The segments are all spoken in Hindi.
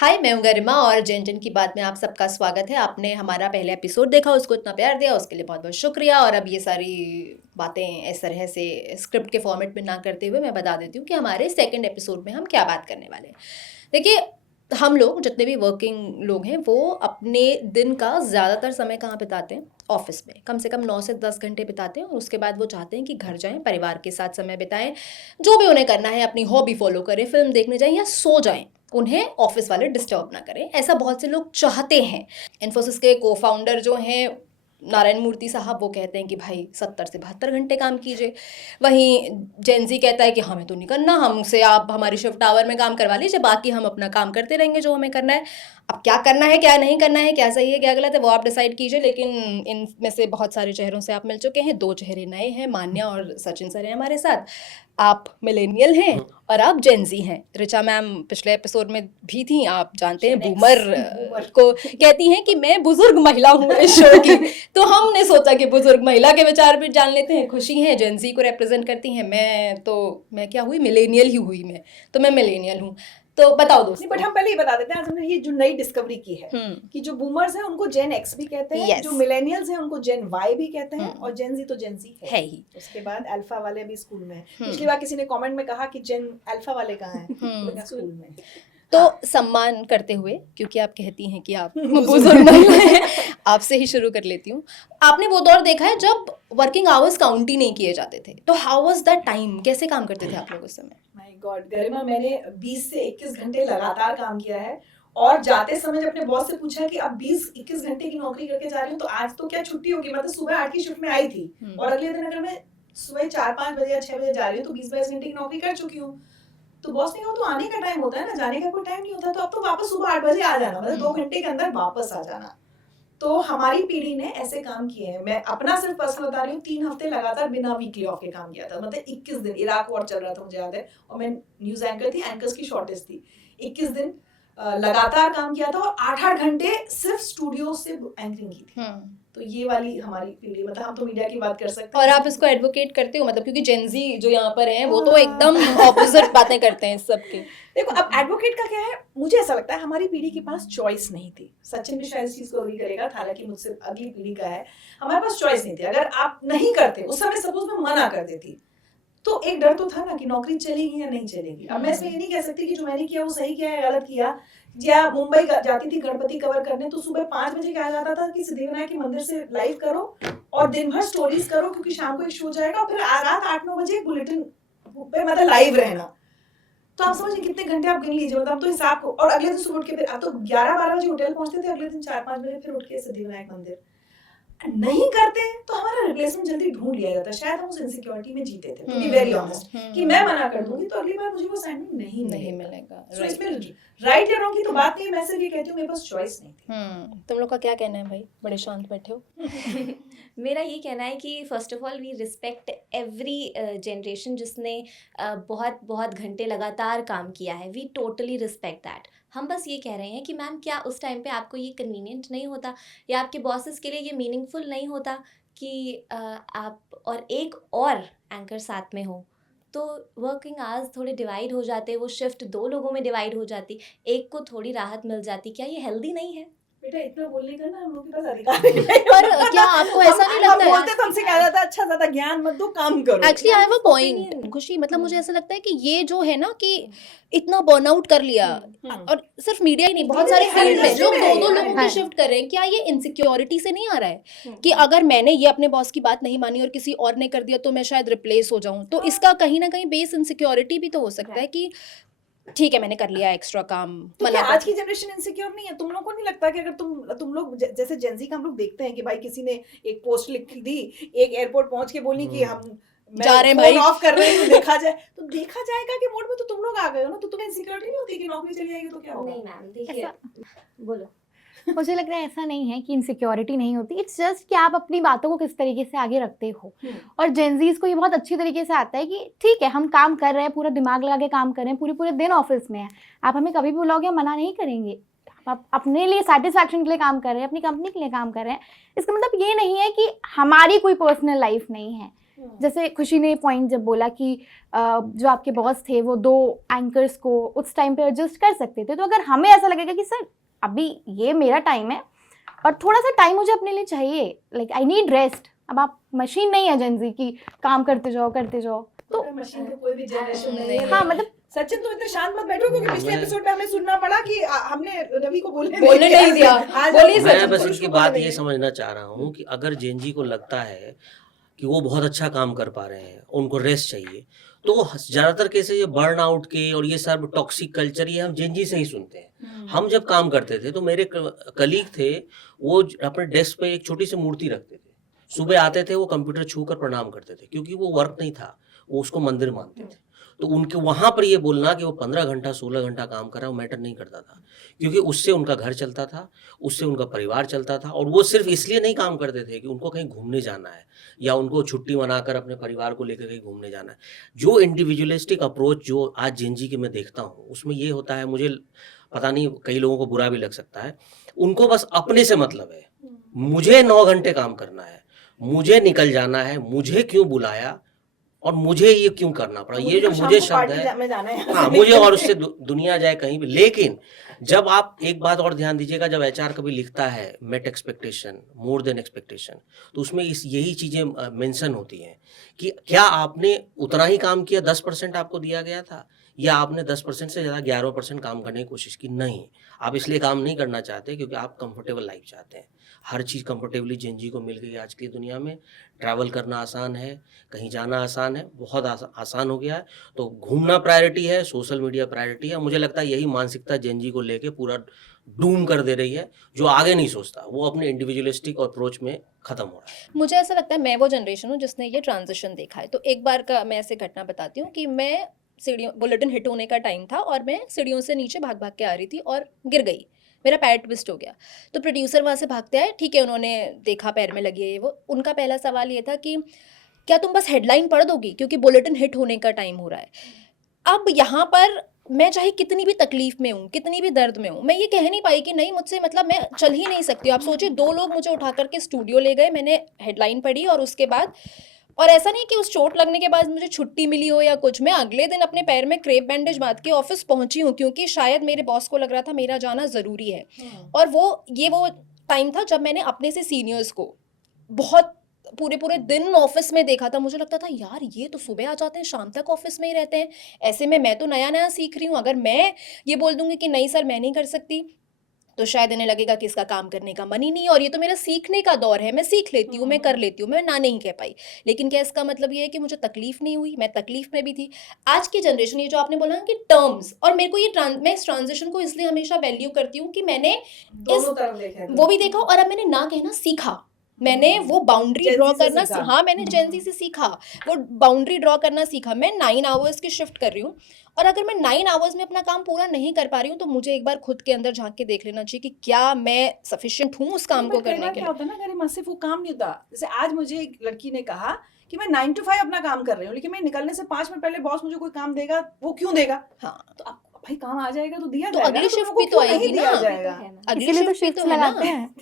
हाय, मैं हूँ गरिमा और जेन जेन की बात में आप सबका स्वागत है। आपने हमारा पहला एपिसोड देखा, उसको इतना प्यार दिया, उसके लिए बहुत बहुत शुक्रिया। और अब ये सारी बातें इस तरह से स्क्रिप्ट के फॉर्मेट में ना करते हुए मैं बता देती हूँ कि हमारे सेकंड एपिसोड में हम क्या बात करने वाले हैं। देखिए, हम लोग जितने भी वर्किंग लोग हैं वो अपने दिन का ज़्यादातर समय कहाँ बिताते हैं? ऑफिस में। कम से कम 9 से 10 घंटे बिताते हैं और उसके बाद वो चाहते हैं कि घर जाएं, परिवार के साथ समय बिताएं, जो भी उन्हें करना है, अपनी हॉबी फॉलो करें, फिल्म देखने जाएं या सो जाएं। उन्हें ऑफिस वाले डिस्टर्ब ना करें, ऐसा बहुत से लोग चाहते हैं। इन्फोसिस के को फाउंडर जो हैं नारायण मूर्ति साहब, वो कहते हैं कि भाई 70 से 72 घंटे काम कीजिए। वहीं जेनजी कहता है कि हमें तो नहीं करना, हमसे आप हमारी शिफ्ट आवर में काम करवा लीजिए, बाकी हम अपना काम करते रहेंगे जो हमें करना है। अब क्या करना है, क्या नहीं करना है, क्या सही है, क्या गलत है, वो आप डिसाइड कीजिए। लेकिन इनमें से बहुत सारे चेहरों से आप मिल चुके हैं, 2 चेहरे नए हैं, मान्या और सचिन सर हैं हमारे साथ। आप मिलेनियल हैं और आप जेनजी हैं। ऋचा मैम पिछले एपिसोड में भी थी, आप जानते हैं बूमर को कहती हैं कि मैं बुजुर्ग महिला हूँ इस शो की। तो हमने सोचा कि बुजुर्ग महिला के विचार भी जान लेते हैं। खुशी हैं, जेनजी को रिप्रेजेंट करती हैं। मैं क्या हुई, मिलेनियल ही हुई मैं, तो मैं मिलेनियल हूँ। तो बताओ दोस्तों। बट हम पहले ही बता देते हैं, आज हमने ये जो नई डिस्कवरी की है कि जो बूमर्स हैं उनको जेन एक्स भी कहते हैं, Yes. जो मिलेनियल्स हैं उनको जेन वाई भी कहते हैं, और जेन जी तो जेन जी है ही। उसके बाद अल्फा वाले भी स्कूल में हैं। पिछली बार किसी ने कमेंट में कहा कि जेन अल्फा वाले कहाँ हैं, तो क्या स्कूल में। तो सम्मान करते हुए, क्योंकि आप कहती हैं कि आप बुजुर्ग महिला हैं, आपसे ही शुरू कर लेती हूँ। आपने वो दौर देखा है जब वर्किंग आवर्स काउंट ही नहीं किए जाते थे, तो हाउ वाज दैट टाइम? कैसे काम करते थे आप लोग उस समय? माय गॉड गरिमा, मैंने 20 से 21 घंटे लगातार काम किया है, और जाते समय जब अपने बॉस से पूछा कि अब 20-21 घंटे की नौकरी करके जा रही हूँ तो आज तो क्या छुट्टी होगी। मतलब सुबह 8 की शिफ्ट में आई थी और अगले दिन अगर मैं सुबह 4-5 बजे या 6 बजे जा रही हूँ तो 20-22 घंटे की नौकरी कर चुकी हूँ। तो बॉस ने कहा तो आने का टाइम होता है ना, जाने का कोई टाइम नहीं होता, तो अब तो वापस सुबह 8 बजे आ जाना, मतलब 2 घंटे के अंदर वापस आ जाना। तो हमारी पीढ़ी ने ऐसे काम किए हैं। मैं अपना सिर्फ पर्सनल बता रही हूँ, 3 हफ्ते लगातार बिना वीकली ऑफ के काम किया था। मतलब 21 दिन, इराक वॉर चल रहा था मुझे याद है, और मैं न्यूज एंकर थी, एंकर्स की शॉर्टेज थी। 21 दिन लगातार काम किया था और 8-8 घंटे सिर्फ स्टूडियो से एंकरिंग की थी। तो ये वाली हमारी पीढ़ी, मतलब हम तो मीडिया की बात कर सकते हैं। और आप इसको एडवोकेट करते हो, मतलब क्योंकि जेनजी जो यहाँ पर हैं वो तो एकदम ऑपोजिट बातें करते हैं सबके। देखो, अब एडवोकेट का क्या है, मुझे ऐसा लगता है हमारी पीढ़ी के पास चॉइस नहीं थी। सचिन भी शायद इस चीज को अग्री करेगा, हालांकि मुझसे अगली पीढ़ी का है। हमारे पास चॉइस नहीं थी। अगर आप नहीं करते उस समय, सपोज मैं मना कर देती, तो एक डर तो था ना कि नौकरी चलेगी या नहीं चलेगी। अब मैं इसमें ये नहीं कह सकती कि जो मैंने किया वो सही किया या गलत किया। या मुंबई जाती थी गणपति कवर करने, तो सुबह 5 बजे कहा जाता था कि सिद्धिविनायक के मंदिर से लाइव करो और दिन भर स्टोरीज करो, क्योंकि शाम को एक शो जाएगा, और फिर रात 8-9 बजे बुलेटिन पे मतलब लाइव रहना। तो आप समझिए कितने घंटे आप गिन लीजिए, मतलब तो हिसाब को। और अगले दिन सुबह उठ के फिर आप तो 11-12 बजे होटल पहुंचते थे, अगले दिन 4-5 बजे फिर उठ के सिद्धिविनायक मंदिर। नहीं करते तो हमारा रिप्लेसमेंट जल्दी ढूंढ लिया जाता। शायद हम उस इनसिक्योरिटी में जीते थे, टू बी वेरी ऑनेस्ट, कि मैं मना कर दूंगी तो अगली बार मुझे वो असाइनमेंट नहीं मिलेगा। सो इसमें राइट या रॉन्ग की तो बात नहीं है, मैं सिर्फ ये कहती हूँ मेरे पास चॉइस नहीं थी। तुम लोग का क्या कहना है भाई? बड़े शांत बैठे हो। मेरा ये कहना है कि first of all we respect every generation जिसने बहुत बहुत घंटे लगातार काम किया है। We totally respect that. हम बस ये कह रहे हैं कि मैम, क्या उस टाइम पे आपको ये कन्वीनियंट नहीं होता या आपके बॉसेस के लिए ये मीनिंगफुल नहीं होता कि आप और एक और एंकर साथ में हो, तो वर्किंग आवर्स थोड़े डिवाइड हो जाते, वो शिफ्ट 2 लोगों में डिवाइड हो जाती, एक को थोड़ी राहत मिल जाती। क्या ये हेल्दी नहीं है? बेटा, इतना बोलने का ना हम लोग के पास अधिकार नहीं है। पर क्या आपको ऐसा नहीं लगता है? बोलते तो हमसे कहा जाता है अच्छा ज्यादा ज्ञान मत दो, काम करो। Actually I have a point खुशी, मतलब मुझे ऐसा लगता है कि ये जो है ना कि इतना बर्नआउट कर लिया, और सिर्फ मीडिया ही नहीं, बहुत सारे फील्ड में लोग 2-2 लोगों की शिफ्ट कर रहे हैं। क्या ये इनसिक्योरिटी से नहीं आ रहा है कि अगर मैंने ये अपने बॉस की बात नहीं मानी और किसी और ने कर दिया तो मैं शायद रिप्लेस हो जाऊं? तो इसका कहीं ना कहीं बेस इनसिक्योरिटी भी तो हो सकता है कि ठीक है मैंने कर लिया एक्स्ट्रा काम। तो क्या आज की जनरेशन इनसिक्योर नहीं है? तुम लोग को नहीं लगता कि अगर तुम लोग जैसे जेनजी का हम लोग देखते हैं कि भाई किसी ने एक पोस्ट लिख दी, एक एयरपोर्ट पहुंच के बोली कि हम जा रहे हैं भाई, ऑफ कर रहे हैं, तो देखा जाए तो देखा जाएगा कि मोड में तो तुम लोग आ गए हो ना, तो तुम्हें इनसिक्योरिटी नहीं होती कि नौकरी चली जाएगी तो क्या होगा? नहीं मैम, देखिए, बोलो। मुझे लग रहा है ऐसा नहीं है कि इनसिक्योरिटी नहीं होती, इट्स जस्ट कि आप अपनी बातों को किस तरीके से आगे रखते हो। और जेनजीज को ये बहुत अच्छी तरीके से आता है कि ठीक है हम काम कर रहे हैं, पूरा दिमाग लगा के काम कर रहे हैं, पूरे पूरे दिन ऑफिस में है, आप हमें कभी भी बुलाओगे मना नहीं करेंगे। आप अपने लिए सेटिस्फैक्शन के लिए काम कर रहे हैं, अपनी कंपनी के लिए काम कर रहे हैं। इसका मतलब ये नहीं है कि हमारी कोई पर्सनल लाइफ नहीं है। जैसे खुशी ने पॉइंट जब बोला कि जो आपके बॉस थे वो 2 एंकर्स को उस टाइम पे एडजस्ट कर सकते थे, तो अगर हमें ऐसा लगेगा कि सर अभी ये मेरा टाइम है और थोड़ा सा टाइम मुझे अपने लिए चाहिए, लाइक आई नीड रेस्ट, अब आप मशीन नहीं है जेनजी की काम करते जाओ तो मशीन का कोई भी जनरेशन नहीं है। हाँ मतलब सचिन तुम इतने शांत मत बैठो, क्योंकि पिछले एपिसोड में हमें सुनना पड़ा कि हमने रवि को बोलने नहीं दिया। आज बोलिए सचिन मैं बस को इनकी बोलने बात देंगे। ये समझना चाह रहा हूँ कि अगर जेनजी को लगता है कि वो बहुत अच्छा काम कर पा रहे हैं, उनको रेस्ट चाहिए, तो ज्यादातर केसेस ये बर्न आउट के और ये सब टॉक्सिक कल्चर ये हम जेनजी से ही सुनते हैं। हम जब काम करते थे तो मेरे कलीग थे, वो अपने डेस्क पे एक छोटी सी मूर्ति रखते थे, सुबह आते थे वो कंप्यूटर छू कर प्रणाम करते थे, क्योंकि वो वर्क नहीं था, वो उसको मंदिर मानते थे। तो उनके वहां पर ये बोलना कि वो 15 घंटा 16 घंटा काम कर रहा है वो मैटर नहीं करता था, क्योंकि उससे उनका घर चलता था, उससे उनका परिवार चलता था। और वो सिर्फ इसलिए नहीं काम करते थे कि उनको कहीं घूमने जाना है या उनको छुट्टी मनाकर अपने परिवार को लेकर कहीं घूमने जाना है। जो इंडिविजुअलिस्टिक अप्रोच जो आज जेनजी के मैं देखता हूँ, उसमें ये होता है, मुझे पता नहीं कई लोगों को बुरा भी लग सकता है, उनको बस अपने से मतलब है, मुझे 9 घंटे काम करना है, मुझे निकल जाना है, मुझे क्यों बुलाया और मुझे ये क्यों करना पड़ा, ये जो मुझे शब्द है, हाँ मुझे, और उससे दुनिया जाए कहीं भी। लेकिन जब आप एक बात और ध्यान दीजिएगा, जब एचआर कभी लिखता है met expectation more than expectation, तो उसमें यही चीजें मेंशन होती हैं कि क्या आपने उतना ही काम किया, 10% आपको दिया गया था, या आपने 10% से ज़्यादा 11% काम करने की कोशिश की। नहीं, आप इसलिए काम नहीं करना चाहते क्योंकि आप कंफर्टेबल लाइफ चाहते हैं। हर चीज़ कंफर्टेबली जेनजी को मिल गई आज की दुनिया में। ट्रैवल करना आसान है, कहीं जाना आसान है, बहुत आसान हो गया है। तो घूमना प्रायोरिटी है, सोशल मीडिया प्रायोरिटी है। मुझे लगता है यही मानसिकता जेनजी को लेके पूरा डूम कर दे रही है, जो आगे नहीं सोचता, वो अपने इंडिविजुअलिस्टिक अप्रोच में खत्म हो रहा है। मुझे ऐसा लगता है मैं वो जनरेशन हूँ जिसने ये ट्रांजिशन देखा है। तो एक बार का मैं ऐसे घटना बताती हूँ कि मैं सीढ़ियों, बुलेटिन हिट होने का टाइम था और मैं सीढ़ियों से नीचे भाग भाग के आ रही थी और गिर गई, मेरा पैर ट्विस्ट हो गया। तो प्रोड्यूसर वहाँ से भागते आए, ठीक है उन्होंने देखा पैर में लगी है वो। उनका पहला सवाल ये था कि क्या तुम बस हेडलाइन पढ़ दोगी क्योंकि बुलेटिन हिट होने का टाइम हो रहा है। अब यहाँ पर मैं चाहे कितनी भी तकलीफ में हूँ, कितनी भी दर्द में हूँ, मैं ये कह नहीं पाई कि नहीं मुझसे मतलब मैं चल ही नहीं सकती। आप सोचिए 2 लोग मुझे उठा करके स्टूडियो ले गए, मैंने हेडलाइन पढ़ी और उसके बाद, और ऐसा नहीं कि उस चोट लगने के बाद मुझे छुट्टी मिली हो या कुछ, मैं अगले दिन अपने पैर में क्रेप बैंडेज बांध के ऑफिस पहुंची हूँ, क्योंकि शायद मेरे बॉस को लग रहा था मेरा जाना ज़रूरी है। और वो टाइम था जब मैंने अपने से सीनियर्स को बहुत पूरे दिन ऑफिस में देखा था। मुझे लगता था यार ये तो सुबह आ जाते हैं, शाम तक ऑफिस में ही रहते हैं, ऐसे में मैं तो नया सीख रही हूँ, अगर मैं ये बोल दूंगी कि नहीं सर मैं नहीं कर सकती तो शायद इन्हें लगेगा कि इसका काम करने का मन ही नहीं है, और ये तो मेरा सीखने का दौर है, मैं सीख लेती हूँ, मैं कर लेती हूँ, मैं ना नहीं कह पाई। लेकिन क्या इसका मतलब ये है कि मुझे तकलीफ नहीं हुई? मैं तकलीफ में भी थी। आज की जनरेशन, ये जो आपने बोला कि टर्म्स, और मेरे को ये मैं इस ट्रांजिशन को इसलिए हमेशा वैल्यू करती हूँ कि मैंने वो भी देखा और अब मैंने ना कहना सीखा। मैंने वो बाउंड्री ड्रॉ करना, हाँ मैंने जेनजी से सीखा, वो बाउंड्री ड्रॉ करना सीखा। मैं 9 आवर्स की शिफ्ट कर रही हूँ और अगर मैं 9 आवर्स में अपना काम पूरा नहीं कर पा रही हूँ तो मुझे एक बार खुद के अंदर झांक के देख लेना चाहिए कि क्या मैं सफिशिएंट हूँ उस काम को करने के लिए। होता है ना, अगर सिर्फ वो काम नहीं होता। जैसे आज मुझे एक लड़की ने कहा कि मैं 9 to 5 अपना काम कर रही हूँ, लेकिन मैं निकलने से 5 मिनट पहले बॉस मुझे कोई काम देगा, वो क्यों देगा? हाँ तो आप भाई काम आ जाएगा तो दिया तो जाएगा, अगली तो शिफ्ट वो भी तो क्यों नहीं आएगी दिया ना, जाएगा? अगली इसीलिए तो शिफ्ट भी शिफ्ट तो है ना। लगाते हैं।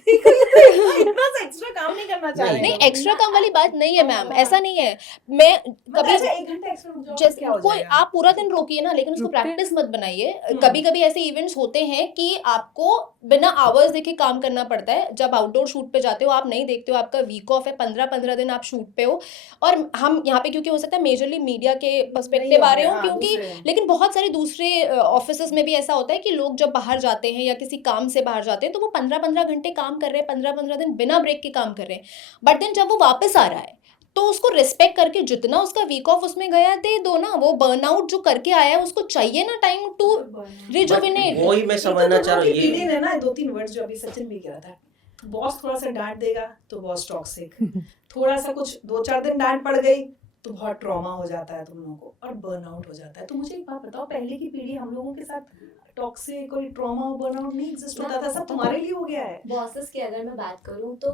इतना सा एक्स्ट्रा काम नहीं करना चाहिए। नहीं एक्स्ट्रा काम वाली बात नहीं है मैम, ऐसा नहीं है। मैं कभी 1 घंटा एक्स्ट्रा रुक जाओ, क्या हो कोई जाएगा? आप पूरा दिन रोकिए ना, लेकिन उसको रुकते हैं। प्रैक्टिस मत बनाइए। कभी कभी ऐसे इवेंट्स होते हैं कि आपको बिना आवर्स देखे काम करना पड़ता है। जब आउटडोर शूट पे जाते हो आप नहीं देखते हो, आपका वीक ऑफ है, 15-15 दिन आप शूट पे हो। और हम यहाँ पे क्योंकि हो सकता है मेजरली मीडिया के पर्सपेक्टिव आ रहे हो, क्योंकि लेकिन बहुत सारे दूसरे ऑफिसेस में भी ऐसा होता है कि लोग जब बाहर जाते हैं या किसी काम से बाहर जाते हैं तो वो 15-15 घंटे काम कर रहे हैं, 15-15 दिन बिना ब्रेक के काम कर रहे हैं। बट देन जब वो वापस आ रहा है तो उसको रिस्पेक्ट करके जितना उसका वीक ऑफ उसमें गया दे दो ना। वो बर्नआउट जो करके आया है उसको चाहिए ना टाइम टू रिजुविनेट। वही मैं समझना चाह रहा हूँ, ये है ना 2-3 वर्ड्स जो अभी सचिन भी कह रहा था। बॉस थोड़ा सा डांट देगा तो बॉस टॉक्सिक, थोड़ा सा कुछ 2-4 दिन डांट पड़ गई तो बहुत ट्रॉमा हो जाता है तुम लोगों को और बर्नआउट हो जाता है। तो मुझे एक बात बताओ, पहले की पीढ़ी हम लोगों के साथ टॉक्सिक कोई ट्रॉमा बर्नआउट नहीं एग्जिस्ट होता था, सब तुम्हारे लिए हो गया है। बॉसेस की अगर मैं बात करूं तो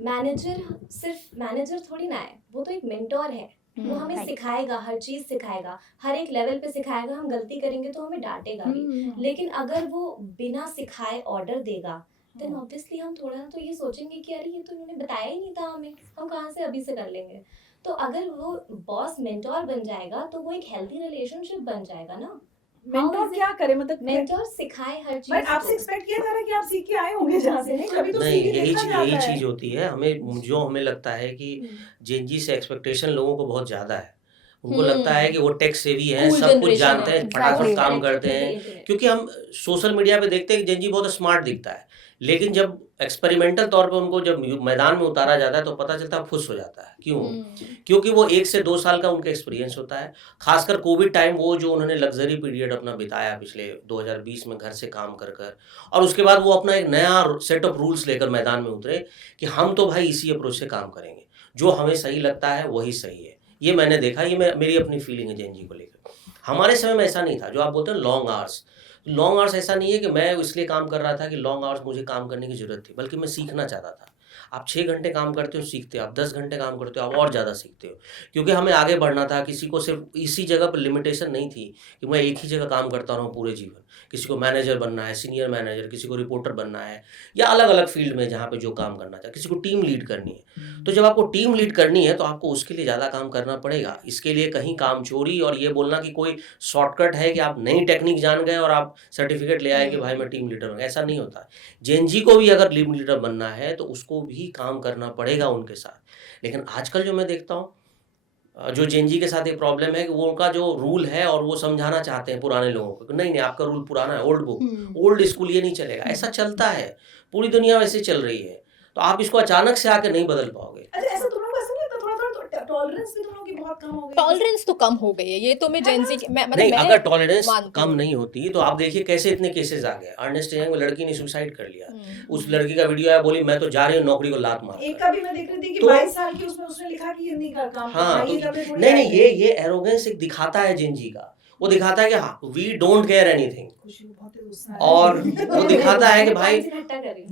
मैनेजर सिर्फ मैनेजर थोड़ी ना है, वो तो एक मेंटोर है। वो हमें right. सिखाएगा, हर चीज सिखाएगा, हर एक लेवल पे सिखाएगा। हम गलती करेंगे तो हमें डांटेगा भी, लेकिन अगर वो बिना सिखाए ऑर्डर देगा देन ऑब्वियसली हम थोड़ा ना तो ये सोचेंगे कि अरे ये तो इन्होंने बताया ही नहीं था हमें, हम कहाँ से अभी से कर लेंगे। तो अगर वो बॉस मेंटोर बन जाएगा तो वो एक हेल्दी रिलेशनशिप बन जाएगा ना। मेंटोर क्या करे, मतलब मेंटोर सिखाए हर चीज बट आपसे को। एक्सपेक्ट किया जा रहा है कि आप सीख के आए होंगे जहाँ से, नहीं कभी तो नहीं, सीख के देखा जाता यही है। चीज होती है। हमें लगता है कि जेनजी से एक्सपेक्टेशन लोगों को बहुत ज्यादा है। उनको लगता है कि वो टेक सेवी हैं, Cool सब कुछ generation जानते है। हैं, फटाफट Exactly. काम करते हैं। क्योंकि हम सोशल मीडिया पे देखते हैं कि जेनजी बहुत स्मार्ट दिखता है, लेकिन जब एक्सपेरिमेंटल तौर पे उनको जब मैदान में उतारा जाता है तो पता चलता है फुस हो जाता है। क्यों? क्योंकि वो 1 से 2 साल का उनका एक्सपीरियंस होता है। खासकर कोविड टाइम, वो जो उन्होंने लग्जरी पीरियड अपना बिताया पिछले 2020 में घर से काम कर कर, और उसके बाद वो अपना एक नया सेट ऑफ रूल्स लेकर मैदान में उतरे कि हम तो भाई इसी अप्रोच से काम करेंगे, जो हमें सही लगता है वही सही है। ये मैंने देखा, ये मेरी अपनी फीलिंग है जेनजी को लेकर। हमारे समय में ऐसा नहीं था, जो आप बोलते हैं लॉन्ग आवर्स ऐसा नहीं है कि मैं इसलिए काम कर रहा था कि लॉन्ग आवर्स मुझे काम करने की जरूरत थी, बल्कि मैं सीखना चाहता था। आप 6 घंटे काम करते हो, सीखते हो। आप 10 घंटे काम करते हो, आप और ज़्यादा सीखते हो। क्योंकि हमें आगे बढ़ना था। किसी को सिर्फ इसी जगह पर लिमिटेशन नहीं थी कि मैं एक ही जगह काम करता रहूँ पूरे जीवन। किसी को मैनेजर बनना है, सीनियर मैनेजर, किसी को रिपोर्टर बनना है, या अलग अलग फील्ड में जहाँ पे जो काम करना चाहे, किसी को टीम लीड करनी है। तो जब आपको टीम लीड करनी है तो आपको उसके लिए ज़्यादा काम करना पड़ेगा। इसके लिए कहीं काम चोरी और ये बोलना कि कोई शॉर्टकट है कि आप नई टेक्निक जान गए और आप सर्टिफिकेट ले आए कि भाई मैं टीम लीडर हूँ, ऐसा नहीं होता। जेनजी को भी अगर टीम लीडर बनना है तो उसको भी काम करना पड़ेगा उनके साथ। लेकिन आजकल जो मैं देखता हूँ, जो जेनजी के साथ ये प्रॉब्लम है कि वो उनका जो रूल है और वो समझाना चाहते हैं पुराने लोगों को कि नहीं आपका रूल पुराना है, ओल्ड बुक, ओल्ड स्कूल, ये नहीं चलेगा। ऐसा चलता है, पूरी दुनिया वैसे चल रही है। तो आप इसको अचानक से आके नहीं बदल पाओगे। अच्छा, ऐसा तुम लोग को ऐसा नहीं लगता थोड़ा टॉलरेंस भी तुम लोग की बहुत कम हो गई? टॉलरेंस तो कम हो गई है, ये तो मैं जेनजी नहीं, अगर टॉलरेंस मानती कम हूँ। नहीं होती तो आप देखिए कैसे इतने केसेस आ गए। अर्नेस्ट यंग में लड़की ने सुसाइड कर लिया, उस लड़की का वीडियो आया, बोली मैं तो जा रही हूँ नौकरी को लात मार। एक का भी मैं देख रही थी कि तो- 22 साल की, उसमें उसने लिखा कि ये नहीं कर काम हाँ, करना, तो ये करने थोड़ी नहीं आए थे। ये एरोगेंस एक दिखाता है जेनजी का। वो दिखाता है कि हाँ वी डोंट केयर एनीथिंग, खुशी को बहुत गुस्सा है। और वो दिखाता है कि भाई इकट्ठा करें।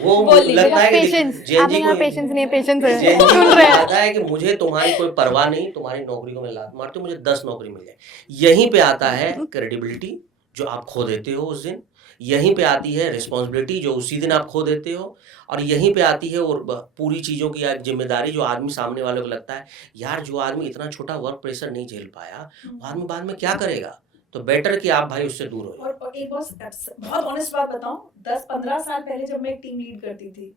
वो बोल लीजिए, लगता है कि पेशेंस, जेनजी आपने को यहाँ पेशेंस नहीं है, पेशेंस है, जेनजी सुन को रहे हैं। दिखाता है कि मुझे तुम्हारी कोई परवाह नहीं, तुम्हारी नौकरी को मैं लात मारती हूँ, मुझे 10 नौकरी मिल जाए। यहीं पे आता है क्रेडिबिलिटी जो आप खो देते हो उस दिन, यहीं पे आती है रिस्पॉन्सिबिलिटी जो उसी दिन आप खो देते हो, और यहीं पे आती है और पूरी चीज़ों की एक जिम्मेदारी जो आदमी सामने वाले को लगता है यार जो आदमी इतना छोटा वर्क प्रेशर नहीं झेल पाया, वो आदमी बाद में क्या करेगा। तो बेटर कि आप भाई उससे दूर हो जाओ। और एक बहुत ऑनेस्ट बात बताऊं, 10-15 साल पहले जब मैं एक टीम लीड करती थी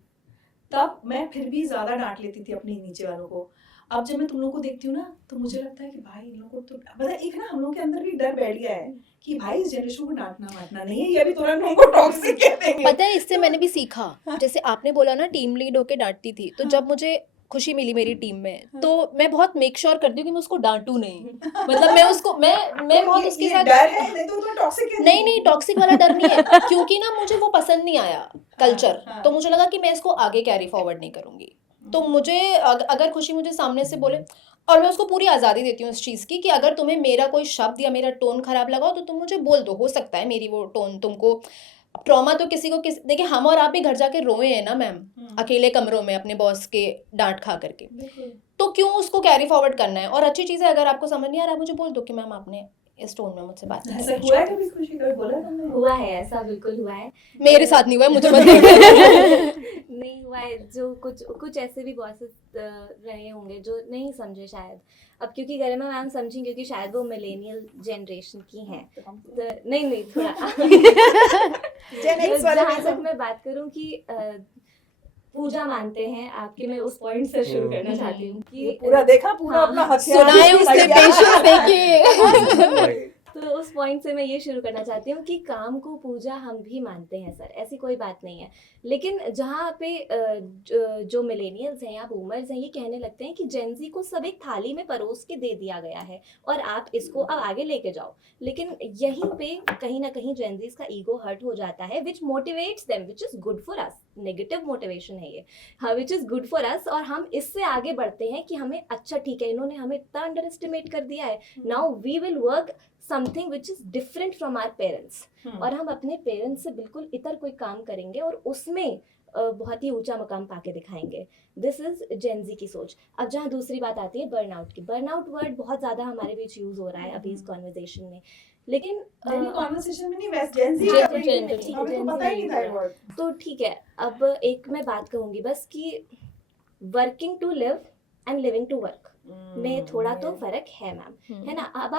तब मैं फिर भी ज्यादा डांट लेती थी अपने नीचे वालों को। अब जब मैं तुम लोगों को देखती हूँ ना तो मुझे लगता है कि भाई इन लोगों को तो मतलब एक ना हम लोग के अंदर भी डर बैठ गया है कि भाई इस जनरेशन को डांटना वाटना नहीं है, ये भी तुरंत हमको टॉक्सिक कह देंगे। पता है, इससे मैंने भी सीखा। जैसे आपने बोला ना टीम लीड होके डांटती थी, तो जब मुझे खुशी मिली मेरी टीम में, तो मैं बहुत मेक श्योर करती हूँ कि मैं उसको डांटू नहीं। मतलब मैं उसको मैं बहुत उसके ये साथ डर है, नहीं तो टॉक्सिक कह नहीं देंगे। टॉक्सिक वाला डर नहीं है, क्योंकि ना मुझे वो पसंद नहीं आया कल्चर। हाँ। तो मुझे लगा कि मैं इसको आगे कैरी फॉरवर्ड नहीं करूंगी। तो मुझे अगर खुशी मुझे सामने से बोले, और मैं उसको पूरी आज़ादी देती हूँ इस चीज़ की कि अगर तुम्हें मेरा कोई शब्द या मेरा टोन खराब लगा हो तो तुम मुझे बोल दो, हो सकता है मेरी वो टोन तुमको ट्रॉमा तो किसी को देखिए, हम और आप भी घर जाके रोए हैं ना मैम, अकेले कमरों में अपने बॉस के डांट खा करके। तो क्यों उसको कैरी फॉरवर्ड करना है। और अच्छी चीज़ है, अगर आपको समझ नहीं आ रहा, मुझे बोल दो कि मैम आपने इस टोन में मुझसे बात नहीं ऐसा करनी हुआ है चाहिए। कभी खुशी, कभी बोला तुमने? हुआ है, ऐसा बिल्कुल हुआ है। मेरे साथ नहीं हुआ है, मुझे बताइए। नहीं हुआ है, जो कुछ ऐसे भी बॉसेस रहे होंगे जो नहीं समझे शायद। अब क्योंकि गरिमा मैम समझी क्योंकि शायद वो मिलेनियल जनरेशन की हैं। तो नहीं थोड़ा Gen X वाले जहाँ भी तक मैं बात करूँ कि पूजा मानते हैं आपके, मैं उस पॉइंट से शुरू करना चाहती हूँ ये कि पूरा देखा, पूरा हाँ, अपना हथियार सुनाए उसने तैयार। पेशेंस देखिए। तो उस पॉइंट से मैं ये शुरू करना चाहती हूँ कि काम को पूजा हम भी मानते हैं सर, ऐसी कोई बात नहीं है। लेकिन जहाँ पे जो मिलेनियल्स हैं या बूमर्स हैं ये कहने लगते हैं कि जेनजी को सब एक थाली में परोस के दे दिया गया है और आप इसको अब आगे लेके जाओ। लेकिन यहीं पे कहीं ना कहीं जेनजीज का ईगो हर्ट हो जाता है, which motivates them, which is good for us. Negative motivation है ये, हाँ, which is good for us. और हम इससे आगे बढ़ते हैं कि हमें अच्छा ठीक है, इन्होंने हमें इतना अंडर एस्टिमेट कर दिया है, now we will work something which is different from our parents. और हम अपने पेरेंट्स से बिल्कुल इतर कोई काम करेंगे और उसमें बहुत ही ऊंचा मकाम पाके दिखाएंगे। दिस इज जेनजी की सोच। अब जहाँ दूसरी बात आती है बर्नआउट की, बर्नआउट वर्ड बहुत ज़्यादा हमारे बीच यूज़ हो रहा है अभी इस कॉन्वर्जेशन में, लेकिन कॉन्वर्सेशन में नहीं, वैसे जेन ज़ी Gen- का Gen- भी- ठीक हमें है, तो पता ही नहीं था ये word। तो ठीक है। अब एक मैं बात कहूँगी बस कि working to live and living to work में थोड़ा तो फर्क है मैम, है ना। अब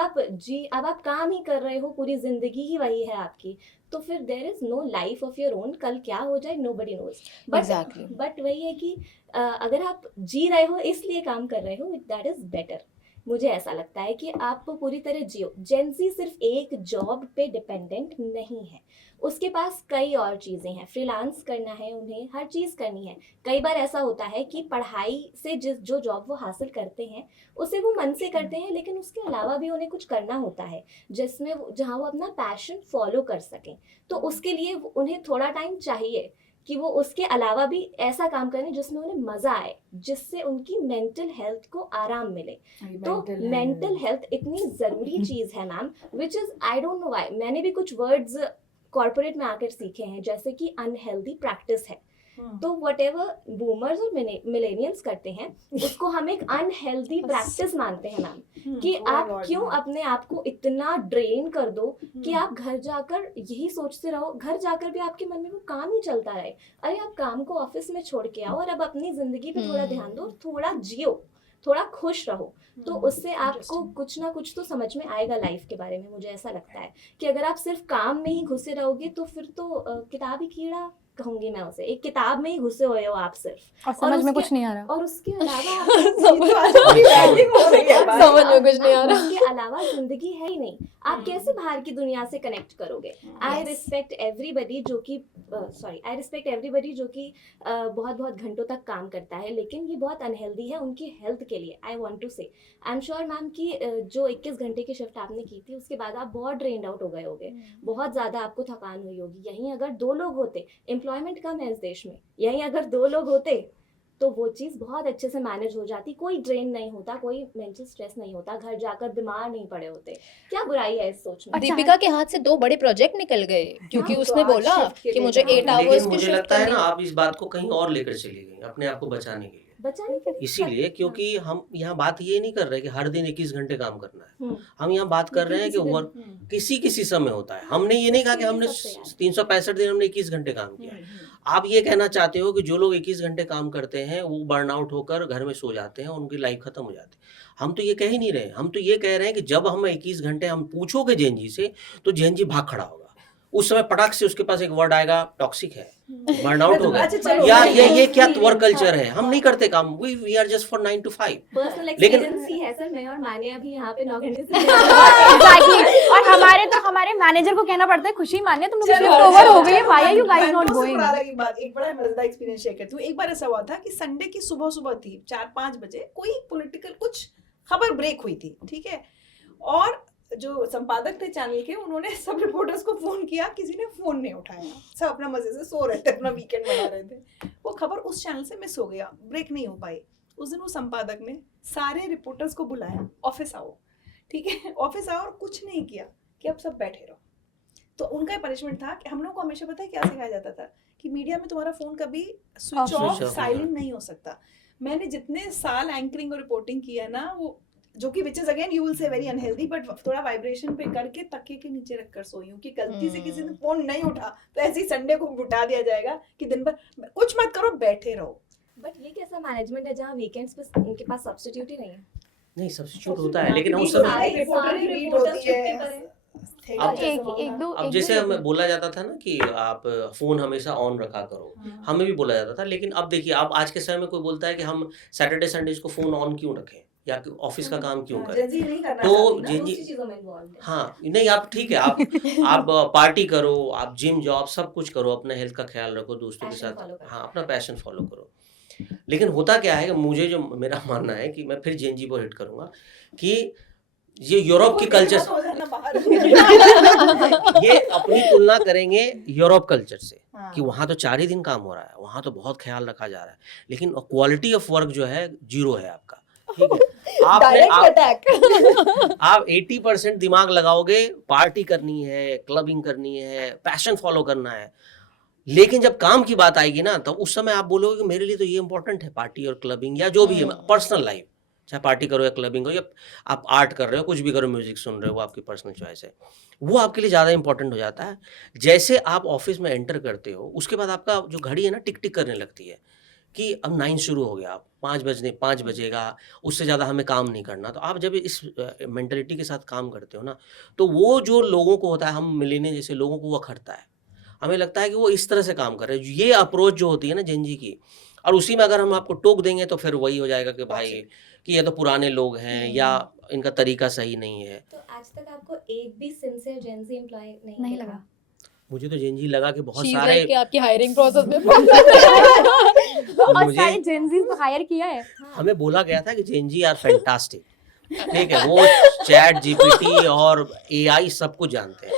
आप काम ही कर रहे हो, पूरी जिंदगी ही वही है आपकी, तो फिर there is no life of your own. कल क्या हो जाए नोबडी नोज। Exactly. बट वही है कि अगर आप जी रहे हो इसलिए काम कर रहे हो, दैट इज बेटर। मुझे ऐसा लगता है कि आप पूरी तरह जियो। जेंजी सिर्फ एक जॉब पे डिपेंडेंट नहीं है, उसके पास कई और चीज़ें हैं, फ्रीलांस करना है उन्हें, हर चीज़ करनी है। कई बार ऐसा होता है कि पढ़ाई से जो जॉब वो हासिल करते हैं उसे वो मन से करते हैं, लेकिन उसके अलावा भी उन्हें कुछ करना होता है जहाँ वो अपना पैशन फॉलो कर सकें। तो उसके लिए उन्हें थोड़ा टाइम चाहिए कि वो उसके अलावा भी ऐसा काम करें जिसमें उन्हें मज़ा आए, जिससे उनकी मेंटल हेल्थ को आराम मिले। तो मेंटल हेल्थ इतनी ज़रूरी चीज़ है ma'am, which is I don't know why, मैंने भी कुछ वर्ड्स कॉर्पोरेट में आकर सीखे हैं, जैसे कि अनहेल्दी प्रैक्टिस है। तो व्हाटएवर बूमर्स और मिलेनियल्स करते हैं उसको हम एक अनहेल्दी प्रैक्टिस मानते हैं मैम, कि आप क्यों अपने आप को इतना ड्रेन कर दो कि आप घर जाकर यही सोचते रहो, घर जाकर भी आपके मन में वो काम ही चलता रहे। अरे आप काम को ऑफिस में छोड़ के आओ और अब अपनी जिंदगी पे थोड़ा ध्यान दो, थोड़ा जियो, थोड़ा खुश रहो, तो उससे आपको कुछ ना कुछ तो समझ में आएगा लाइफ के बारे में। मुझे ऐसा लगता है कि अगर आप सिर्फ काम में ही घुसे रहोगे तो फिर तो किताबी कीड़ा कहूंगी मैं उसे, एक किताब में ही घुसे हुए हो आप सिर्फ, और समझ में कुछ नहीं आ रहा। और उसके अलावा समझ में कुछ नहीं आ रहा। उसके अलावा जिंदगी है ही नहीं, आप कैसे बाहर की दुनिया से कनेक्ट करोगे। आई रिस्पेक्ट एवरीबडी जो कि बहुत बहुत घंटों तक काम करता है, लेकिन ये बहुत अनहेल्दी है उनकी हेल्थ के लिए। आई वांट टू से, आई एम श्योर मैम कि जो 21 घंटे की शिफ्ट आपने की थी उसके बाद आप बहुत ड्रेन्ड आउट हो गए होगे, बहुत ज़्यादा आपको थकान हुई होगी। यहीं अगर 2 लोग होते, एम्प्लॉयमेंट कम है इस देश में, यहीं अगर 2 लोग होते तो वो चीज़ बहुत अच्छे से मैनेज हो जाती, कोई ड्रेन नहीं होता, कोई मेंटल स्ट्रेस नहीं होता, घर जाकर बीमार नहीं पड़े होते। क्या बुराई है इस सोच में। दीपिका के हाथ से 2 बड़े प्रोजेक्ट निकल गए क्योंकि हाँ, उसने तो आज बोला shift के कि लिए मुझे जाना 8 है। आवर्स लेकिन की मुझे शिफ्ट लगता है करनी ना है। आप इस बात को कहीं और लेकर चली गई अपने आप को बचाने के लिए। बचाने के लिए इसीलिए क्योंकि हम यहाँ बात ये नहीं कर रहे कि हर दिन 21 घंटे काम करना है, हम यहाँ बात कर रहे हैं कि वर्क किसी समय होता है। हमने ये नहीं कहा कि हमने 365 दिन हमने 21 घंटे काम किया। आप ये कहना चाहते हो कि जो लोग 21 घंटे काम करते हैं वो बर्नआउट होकर घर में सो जाते हैं, उनकी लाइफ खत्म हो जाती है। हम तो ये कह ही नहीं रहे, हम तो ये कह रहे हैं कि जब हम 21 घंटे हम पूछोगे जेनजी से तो जेनजी भाग खड़ा होगा। उस समय पटाख से उसके पास एक वर्ड आएगा, टॉक्सिक है, बर्नआउट हो गया, या ये क्या वर्क कल्चर है, हम नहीं करते काम, we are just for 9 to 5। Personal लेकिन- एक्सपीरियंस ही है सर, मैं और मान्या अभी यहाँ पे 9 घंटे से Exactly. और हमारे मैनेजर को कहना पड़ता है, खुशी मान्य तुम लोग शिफ्ट ओवर हो गई है, why are you guys not going. एक बड़ा मजेदार एक्सपीरियंस शेयर करती हूँ। एक बार ऐसा हुआ था कि संडे की सुबह थी, 4-5 बजे कोई पॉलिटिकल कुछ खबर ब्रेक हुई थी, ठीक है। और जो संपादक थे चैनल के, उन्होंने सब रिपोर्टर्स को फोन किया, किसी ने फोन नहीं उठाया, सब अपना मजे से सो रहे थे, अपना वीकेंड मना रहे थे। वो खबर उस चैनल से मिस हो गया, ब्रेक नहीं हो पाई। उस दिन वो संपादक ने सारे रिपोर्टर्स को बुलाया, ऑफिस आओ, ठीक है, ऑफिस आओ, और कुछ नहीं किया कि अब सब बैठे रहो। तो उनका पनिशमेंट था कि हम लोग को हमेशा पता है क्या सिखाया जाता था कि मीडिया में तुम्हारा फोन कभी switch off, Switch off silent नहीं हो सकता। मैंने जितने साल एंकरिंग और रिपोर्टिंग की है ना, वो जो कि which is again you will say very unhealthy, but थोड़ा वाइब्रेशन पे करके तकिए के नीचे रखकर सोई हूँ कि गलती से किसी ने फोन नहीं उठा तो ऐसे ही संडे को उठा दिया जाएगा कि दिन भर कुछ मत करो, बैठे रहो। बट ये कैसा मैनेजमेंट है जहाँ वीकेंड्स पे उनके पास सब्स्टिट्यूट ही नहीं है। नहीं, सब्स्टिट्यूट होता है, लेकिन उस समय सारे रिपोर्टर्स छुट्टी पर हैं। अब जैसे हमें बोला जाता था ना कि आप फोन हमेशा ऑन रखा करो, हमें भी बोला जाता था। लेकिन अब देखिए, अब आज के समय में कोई बोलता है कि हम सैटरडे संडेज को फोन ऑन क्यों रखें या ऑफिस का काम क्यों करें। तो दूसरी चीजों में involved है। हाँ, नहीं, आप ठीक है, आप पार्टी करो, आप जिम जॉब सब कुछ करो, अपना हेल्थ का ख्याल रखो, दोस्तों के Passion साथ, follow करो। हाँ, अपना पैशन फॉलो करो। लेकिन होता क्या है कि मुझे जो मेरा मानना है कि मैं फिर जेनजी पर हिट करूंगा कि ये यूरोप की कल्चर ये अपनी तुलना करेंगे यूरोप कल्चर से कि वहाँ तो 4 ही दिन काम हो रहा है, वहाँ तो बहुत ख्याल रखा जा रहा है, लेकिन क्वालिटी ऑफ वर्क जो है 0 है आपका, ठीक है। आप 80% दिमाग लगाओगे, पार्टी करनी है, क्लबिंग करनी है, पैशन फॉलो करना है, लेकिन जब काम की बात आएगी ना तो उस समय आप बोलोगे कि मेरे लिए तो ये इंपॉर्टेंट है, पार्टी और क्लबिंग या जो भी है, पर्सनल लाइफ, चाहे पार्टी करो या क्लबिंग हो या आप आर्ट कर रहे हो, कुछ भी करो, म्यूजिक सुन रहे हो, आपकी पर्सनल चॉइस है, वो आपके लिए ज़्यादा इंपॉर्टेंट हो जाता है। जैसे आप ऑफिस में एंटर करते हो उसके बाद आपका जो घड़ी है ना टिक टिक करने लगती है कि अब 9 शुरू हो गया, 5 बजेगा, उससे ज़्यादा हमें काम नहीं करना। तो आप जब इस मेंटालिटी के साथ काम करते हो ना, तो वो जो लोगों को होता है, हम मिलेनियल जैसे लोगों को वो अखरता है। हमें लगता है कि वो इस तरह से काम कर रहे हैं। ये अप्रोच जो होती है ना जेन ज़ी की, और उसी में अगर हम आपको टोक देंगे तो फिर वही हो जाएगा कि भाई कि ये तो पुराने लोग हैं या इनका तरीका सही नहीं है। तो आज तक आपको एक भी सिंसियर जेन ज़ी एम्प्लॉय नहीं दिखा? लगा। मुझे तो जेन ज़ी लगा कि बहुत She's सारे like कि आपकी हायरिंग प्रोसेस में और मुझे- सारे जेनजीज को हायर किया है। हाँ, हमें बोला गया था कि जेन ज़ी आर फैंटास्टिक, ठीक है, वो चैट जीपीटी और एआई सब कुछ जानते हैं।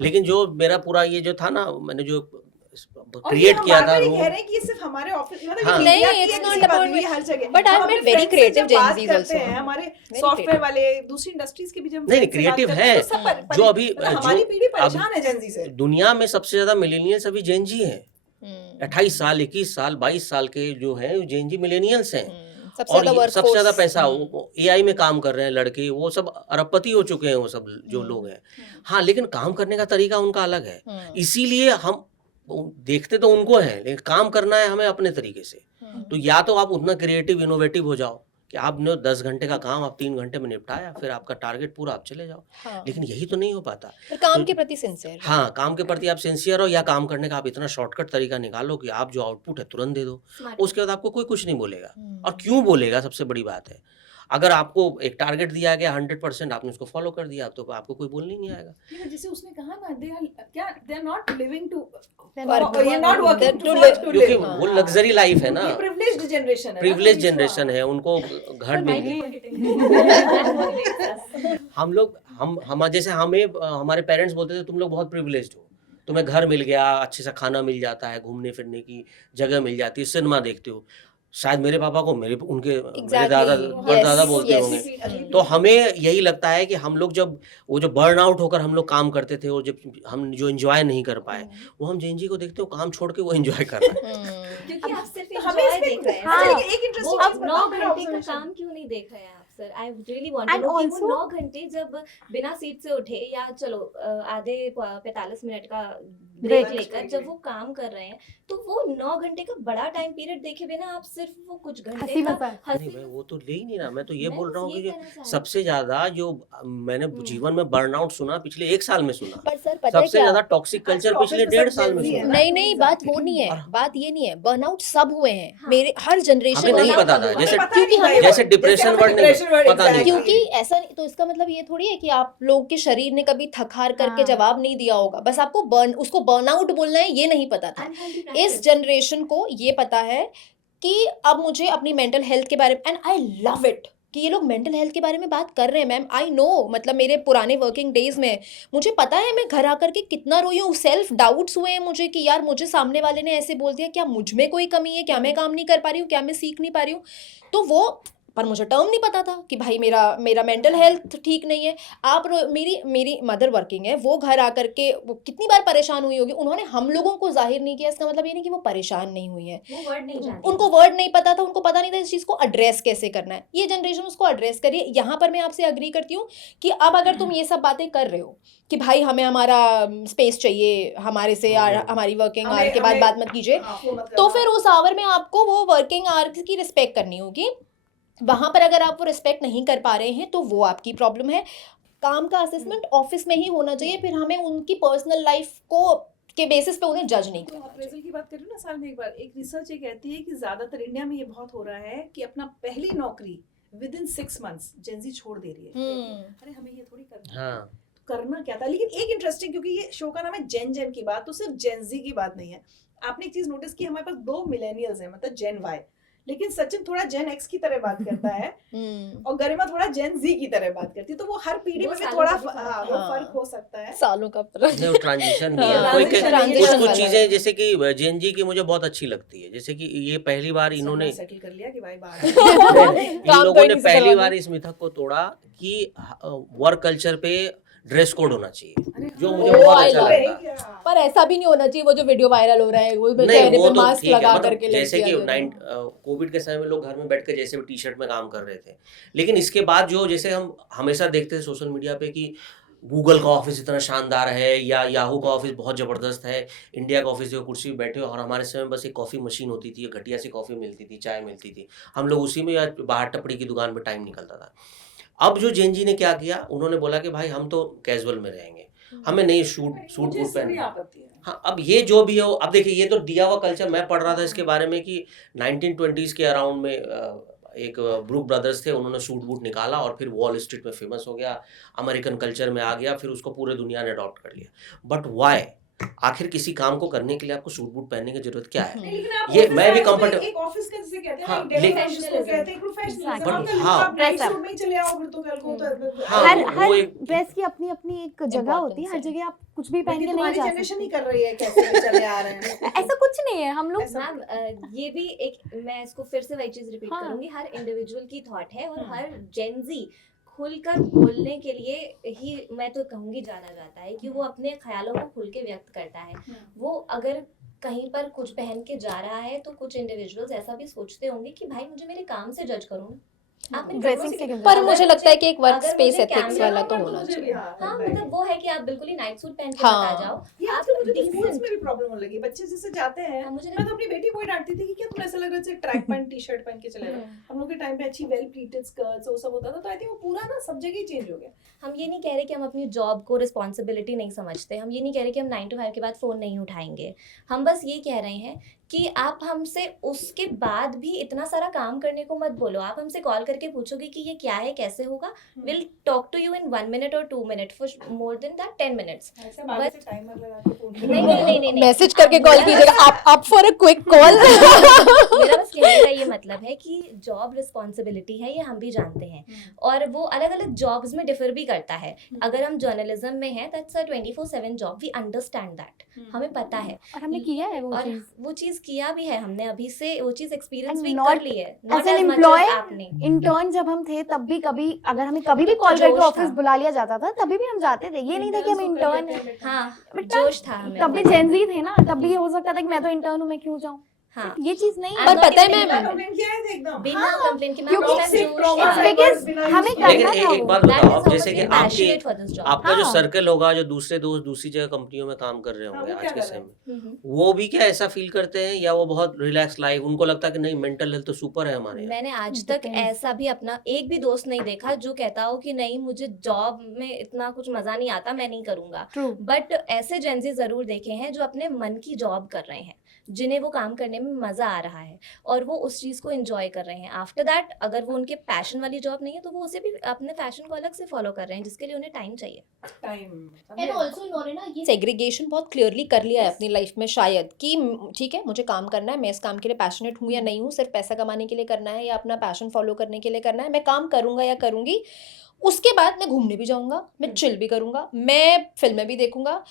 लेकिन जो मेरा पूरा ये जो था ना, मैंने जो और ये क्रिएट हम किया था बार-बार ये रूम, कह रहे हैं कि ये सिर्फ हमारे ऑफिस मतलब हाँ। ये नहीं, इंडिया की it's एक not ऐसी बात about नहीं है, हर जगह। but I've हम अपने met very friends से creative जब Gen बात Zs करते also. हैं, हमारे Very सॉफ्टवेयर creative. वाले दूसरी इंडस्ट्रीज के भी जब नहीं, friends से बात creative करते हैं, है। तो सब पर- जो अभी मतलब हमारी जो पीढ़ी अब परेशान है जेनजी से। दुनिया में सबसे ज्यादा मिलेनियल्स अभी जेन जी हैं। 28 साल, 21 साल, 22 साल के जो हैं जेन जी मिलेनियल्स हैं। सबसे और ज्यादा वर्क सबसे ज्यादा पैसा एआई में काम कर रहे हैं लड़के, वो सब अरबपति हो चुके हैं, वो सब जो लोग हैं। हाँ, लेकिन काम करने का तरीका उनका अलग है, इसीलिए हम देखते तो उनको हैं, लेकिन काम करना है हमें अपने तरीके से। तो या तो आप उतना क्रिएटिव इनोवेटिव हो जाओ कि आपने 10 घंटे का काम आप 3 घंटे में निपटाया, फिर आपका टारगेट पूरा, आप चले जाओ। लेकिन यही तो नहीं हो पाता। काम तो- के प्रति सिंसियर हाँ, काम के प्रति आप सिंसियर हो, या काम करने का आप इतना शॉर्टकट तरीका निकालो कि आप जो आउटपुट है तुरंत दे दो, स्मार्ट। उसके बाद आपको कोई कुछ नहीं बोलेगा। और क्यों बोलेगा, सबसे बड़ी बात है, अगर आपको एक टारगेट दिया गया 100%, आपने उसको फॉलो कर दिया, तो आपको कोई बोलने ही नहीं आएगा। लेकिन जैसे उसने कहा ना, they are not living to Work. ये not working They're to to live, live. to क्योंकि live। वो लग्जरी लाइफ है ना, ये privileged generation है ना, प्रिविलेज तो इसको- जनरेशन है, उनको घर मिल हम लोग हम जैसे हमें हमारे पेरेंट्स बोलते थे तुम लोग बहुत प्रिविलेज्ड हो, तुम्हें घर मिल गया, अच्छे से खाना मिल जाता है, घूमने फिरने की जगह मिल जाती है, सिनेमा देखते हो। शायद मेरे पापा को मेरे दादा परदादा बोलते होंगे। तो हमें यही लगता है कि हम लोग जब वो जो बर्न आउट होकर हम लोग काम करते थे, और जब हम जो एंजॉय नहीं कर पाए, वो हम जेन जी को देखते हो काम छोड़ के वो एंजॉय कर रहा है। क्योंकि आप सिर्फ तो हमें enjoy इसमें- देख रहे हैं। हाँ। लेकिन एक वो interesting अब चीज़ 9 बताऊं, मेरा घंटे का observation। काम क्यों नहीं देख रहे हैं आप sir? I really want And to know कि वो also- 9 घंटे जब बिना सीट से उठे, या चलो आधे 45 मिनट का ब्रेक Break लेकर जब वो काम कर रहे हैं, तो वो 9 घंटे का बड़ा टाइम पीरियड देखे बिना आप सिर्फ वो कुछ घंटे हंसी का मजाक। नहीं, मैं वो तो ले ही नहीं रहा, मैं तो ये मैं बोल बस रहा हूँ ये कि कहना चाह रही सबसे ज्यादा जो मैंने जीवन में बर्नआउट सुना पिछले 1 साल में सुना, पर सर पता है सबसे क्या, ज्यादा टॉक्सिक कल्चर आजकल पिछले ऑफिस में 1.5 साल में सब Gen Z है सुना। ना। नहीं नहीं, बात वो नहीं है, और- बात ये नहीं है, बर्नआउट सब हुए हैं, हाँ। मेरे हर जनरेशन हमें नहीं में। पता था, हमें जैसे पता क्योंकि नहीं हमें- भाई, जैसे डिप्रेशन हमें वर्ड नहीं, depression word पता नहीं exactly। क्योंकि ऐसा नहीं, तो इसका मतलब ये थोड़ी है कि आप लोग के शरीर ने कभी थक हार करके हाँ। जवाब नहीं दिया होगा, बस आपको उसको बर्नआउट बोलना है, ये नहीं पता था। Unhealthy इस practice। जनरेशन को ये पता है कि अब मुझे अपनी मेंटल हेल्थ के बारे में, एंड आई लव इट कि ये लोग मेंटल हेल्थ के बारे में बात कर रहे हैं। मैम आई नो, मतलब मेरे पुराने वर्किंग डेज में मुझे पता है मैं घर आकर के कितना रोई हूँ, सेल्फ डाउट्स हुए हैं मुझे कि यार मुझे सामने वाले ने ऐसे बोल दिया, क्या मुझ में कोई कमी है, क्या मैं काम नहीं कर पा रही हूँ, क्या मैं सीख नहीं पा रही हूँ। तो वो, पर मुझे टर्म नहीं पता था कि भाई मेरा मेंटल हेल्थ ठीक नहीं है। मेरी मदर वर्किंग है, वो घर आकर के वो कितनी बार परेशान हुई होगी, उन्होंने हम लोगों को जाहिर नहीं किया, इसका मतलब ये नहीं कि वो परेशान नहीं हुई है, वो वर्ड नहीं जानती। उनको वर्ड नहीं पता था, उनको पता नहीं था इस चीज़ को एड्रेस कैसे करना है। ये जनरेशन उसको एड्रेस करिए। यहाँ पर मैं आपसे अग्री करती हूँ कि अब अगर तुम ये सब बातें कर रहे हो कि भाई हमें हमारा स्पेस चाहिए, हमारे से हमारी वर्किंग आवर के बाद बात मत कीजिए, तो फिर उस आवर में आपको वो वर्किंग आवर्स की रिस्पेक्ट करनी होगी। वहाँ पर अगर आप वो रिस्पेक्ट नहीं कर पा रहे हैं तो वो आपकी प्रॉब्लम है। काम का असेसमेंट ऑफिस में ही होना चाहिए, फिर हमें उनकी पर्सनल लाइफ को के बेसिस पे उन्हें जज नहीं तो करना अप्रेजल चाहिए। की बात करूँ ना, साल में एक बार एक रिसर्च ये कहती है कि ज्यादातर इंडिया में ये बहुत हो रहा है कि अपना पहली नौकरी विद इन 6 months जेंजी छोड़ दे रही है। अरे हमें ये थोड़ी करना है। हाँ, तो करना क्या था। लेकिन एक इंटरेस्टिंग, क्योंकि ये शो का नाम है जेन की बात, तो सिर्फ जेंजी की बात नहीं है। आपने एक चीज नोटिस की, हमारे पास 2 मिलेनियल्स हैं, मतलब जेन वाई, लेकिन सचिन थोड़ा जेन एक्स की तरह बात करता है और गरिमा थोड़ा जेन जी की तरह बात करती है। तो वो हर पीढ़ी वो में भी सालों थोड़ा का भी फर्क हाँ, है। वो फर्क हो सकता है। सालों का फर्क। नहीं, वो ट्रांजिशन भी है। हाँ, कोई transition कुछ वाला चीजें है। जैसे कि जेन जी की मुझे बहुत अच्छी लगती है, जैसे कि ये पहली बार इन्होंने सेटल कर लिया कि भाई बाहर इन काम लोगों ने करने से पहली करवा बार इस मिथक को तोड़ा कि वर्क कल्चर पे ड्रेस कोड होना चाहिए, जो मुझे Oh, बहुत I अच्छा love लगता है। पर ऐसा भी नहीं होना चाहिए वो जो वीडियो वायरल हो रहा है, वो नहीं, चेहरे वो पे तो मास्क ठीक है, लगा मतलब करके जैसे कि लड़कियां जो हैं। कोविड के समय में लोग घर में बैठ के जैसे भी टी शर्ट में काम कर रहे थे, लेकिन इसके बाद जो जैसे हम हमेशा देखते थे सोशल मीडिया पे कि गूगल का ऑफिस इतना शानदार है या याहू का ऑफिस बहुत ज़बरदस्त है, इंडिया का ऑफिस है, कुर्सी पे बैठे हो, और हमारे समय में बस एक कॉफ़ी मशीन होती थी, घटिया सी कॉफ़ी मिलती थी, चाय मिलती थी, हम लोग उसी में या बाहर टपड़ी की दुकान पे टाइम निकलता था। अब जो जेनजी ने क्या किया, उन्होंने बोला कि भाई हम तो कैजुअल में रहेंगे, हमें नहीं सूट मुझे बूट इससे भी पहनना। आपत्ति है। हाँ, अब ये जो भी हो, अब देखिए ये तो दिया हुआ कल्चर। मैं पढ़ रहा था इसके बारे में कि 1920s के अराउंड में एक ब्रूक ब्रदर्स थे, उन्होंने सूट बूट निकाला और फिर वॉल स्ट्रीट में फेमस हो गया, अमेरिकन कल्चर में आ गया, फिर उसको पूरे दुनिया ने अडॉप्ट कर लिया। But why? आखिर किसी काम को करने के लिए आपको सूट बूट पहनने की जरूरत क्या है? नहीं, लेकिन आप ये ऑफिस मैं भी आए तो कंफर्टेबल। एक ऑफिस का जिसे कहते हैं हाँ, ना, एक डेली लेकिन- लाइफ जिसको कहते हैं, प्रोफेशनलिज्म। But आप कल को हाँ। आप नाइट Dress up. सूट में ही चले आओ फिर तो कल को तो हाँ, हर वो हर एक- ड्रेस की अपनी अपनी एक जगह होती है, हर Importance है। जगह आप कुछ भी पहन के नहीं तुम्हारी जा जनरेशन ही सकते। कर रही है, कैसे भी चले आ रहे हैं। ऐसा कुछ नहीं है, हम लोग ऐसा- मैम ये भी एक, मैं इसको फिर से वही चीज रिपीट हाँ। करूंगी, हर इंडिविजुअल की थॉट है और हाँ। हर जेंजी खुलकर बोलने के लिए ही मैं तो कहूंगी जाना जाता है कि वो अपने ख्यालों को खुल के व्यक्त करता है। वो अगर कहीं पर कुछ पहन के जा रहा है तो कुछ इंडिविजुअल्स ऐसा भी सोचते होंगे कि भाई मुझे मेरे काम से जज करो, आप मेरे ड्रेसिंग कर्मों से से क्यों- क्यों पर अगर मुझे लगता है कि एक वर्क अगर स्पेस मुझे एथिक्स कैमरा वाला तो पर होना मुझे भी, चाहिए। हाँ मतलब वो है कि आप बिल्कुल ही नाइट सूट पहन के हाँ। मत आ जाओ। ये आप आजकल मुझे तो decent- स्कूल्स में भी प्रॉब्लम होने लगी। बच्चे जैसे जाते हैं, हाँ, मुझे मैं तो अपनी बेटी को ही डांटती थी कि क्या तुम ऐसा लग रहा है ट्रैक पैंट टी शर्ट पहन के चले रहे हो। हम लोग के टाइम पे अच्छी वेल प्लीटेड स्कर्ट्स वो सब होता था, तो आई थिंक वो पूरा ना सब जगह ही चेंज हो गया। हम ये नहीं कह रहे कि हम अपनी जॉब को रिस्पॉन्सिबिलिटी नहीं समझते, हम ये नहीं कह रहे कि हम 9 to 5 के बाद फ़ोन नहीं उठाएंगे। हम बस ये कह रहे हैं कि आप हमसे उसके बाद भी इतना सारा काम करने को मत बोलो। आप हमसे कॉल करके पूछोगे कि ये क्या है, कैसे होगा, will talk to you in 1 minute or 2 minutes, for more than that 10 minutes। ऐसे बाद से टाइमर लगा के फोन नहीं मैसेज करके कॉल कीजिएगा, आप फॉर अ क्विक कॉल। मेरा बस कहने का ये मतलब है कि जॉब रिस्पॉन्सिबिलिटी है, ये हम भी जानते हैं, और वो अलग अलग जॉब्स में डिफर भी करता है। अगर हम जर्नलिज्म में हैं, that's a 24/7 job, we understand that, हमें पता है, और हमने किया है वो और चीज। वो चीज किया भी है हमने, अभी से वो चीज एक्सपीरियंस And भी not कर ली है, as not an as much employee, as आपने। इंटर्न जब हम थे तब भी कभी अगर हमें कभी भी तो कॉल करके जोश ऑफिस था। बुला लिया जाता था तभी भी हम जाते थे। ये नहीं था कि हम इंटर्न है, हाँ, But जोश था हमें। तब भी जेंजी थे ना, तब भी ये हो सकता था कि मैं तो इंटर्न हूँ, मैं क्यों जाऊँ। हाँ, ये चीज नहीं I'm है। पर not पता है even मैं- independent। कंप्लेंट किया है एकदम। बिना कंप्लेन के मैं क्योंकि उस time toxic, जोश trauma, था। It's because बिना हमें use करना लेकिन था एक वो। बात That बताओ, is अब how जैसे much कि we passionate for this job। आपका जो हाँ। सर्कल होगा, जो दूसरे दोस्त दूसरी जगह कंपनियों में काम कर रहे हाँ, होंगे वो आज क्या के कर समय रहे में, हम्म। वो भी क्या ऐसा फील करते हैं, या वो बहुत रिलैक्स लाइफ, उनको लगता है कि नहीं मेंटल हेल्थ तो सुपर है हमारे यहाँ? मैंने आज तक Depends. ऐसा भी अपना एक भी दोस्त नहीं देखा जो कहता हो कि नहीं मुझे जॉब में इतना कुछ मजा नहीं आता, मैं नहीं करूंगा। ट्रू। बट ऐसे जेंजी जरूर देखे हैं जो अपने मन की जॉब कर रहे हैं, जिन्हें वो काम करने में मजा आ रहा है और वो उस चीज को एंजॉय कर रहे हैं। आफ्टर दैट अगर वो उनके पैशन वाली जॉब नहीं है तो वो उसे भी अपने पैशन को अलग से फॉलो कर रहे हैं, जिसके लिए उन्हें टाइम चाहिए। एंड ऑल्सो इन्होंने ना ये सेग्रीगेशन बहुत क्लियरली कर लिया है अपनी लाइफ में शायद, कि ठीक है मुझे काम करना है, मैं इस काम के लिए पैशनेट हूँ या नहीं हूँ, सिर्फ पैसा कमाने के लिए करना है या अपना पैशन फॉलो करने के लिए करना है, मैं काम करूँगा या करूँगी। उसके बाद मैं घूमने भी जाऊँगा, मैं चिल भी करूँगा, मैं फिल्में भी देखूँगा।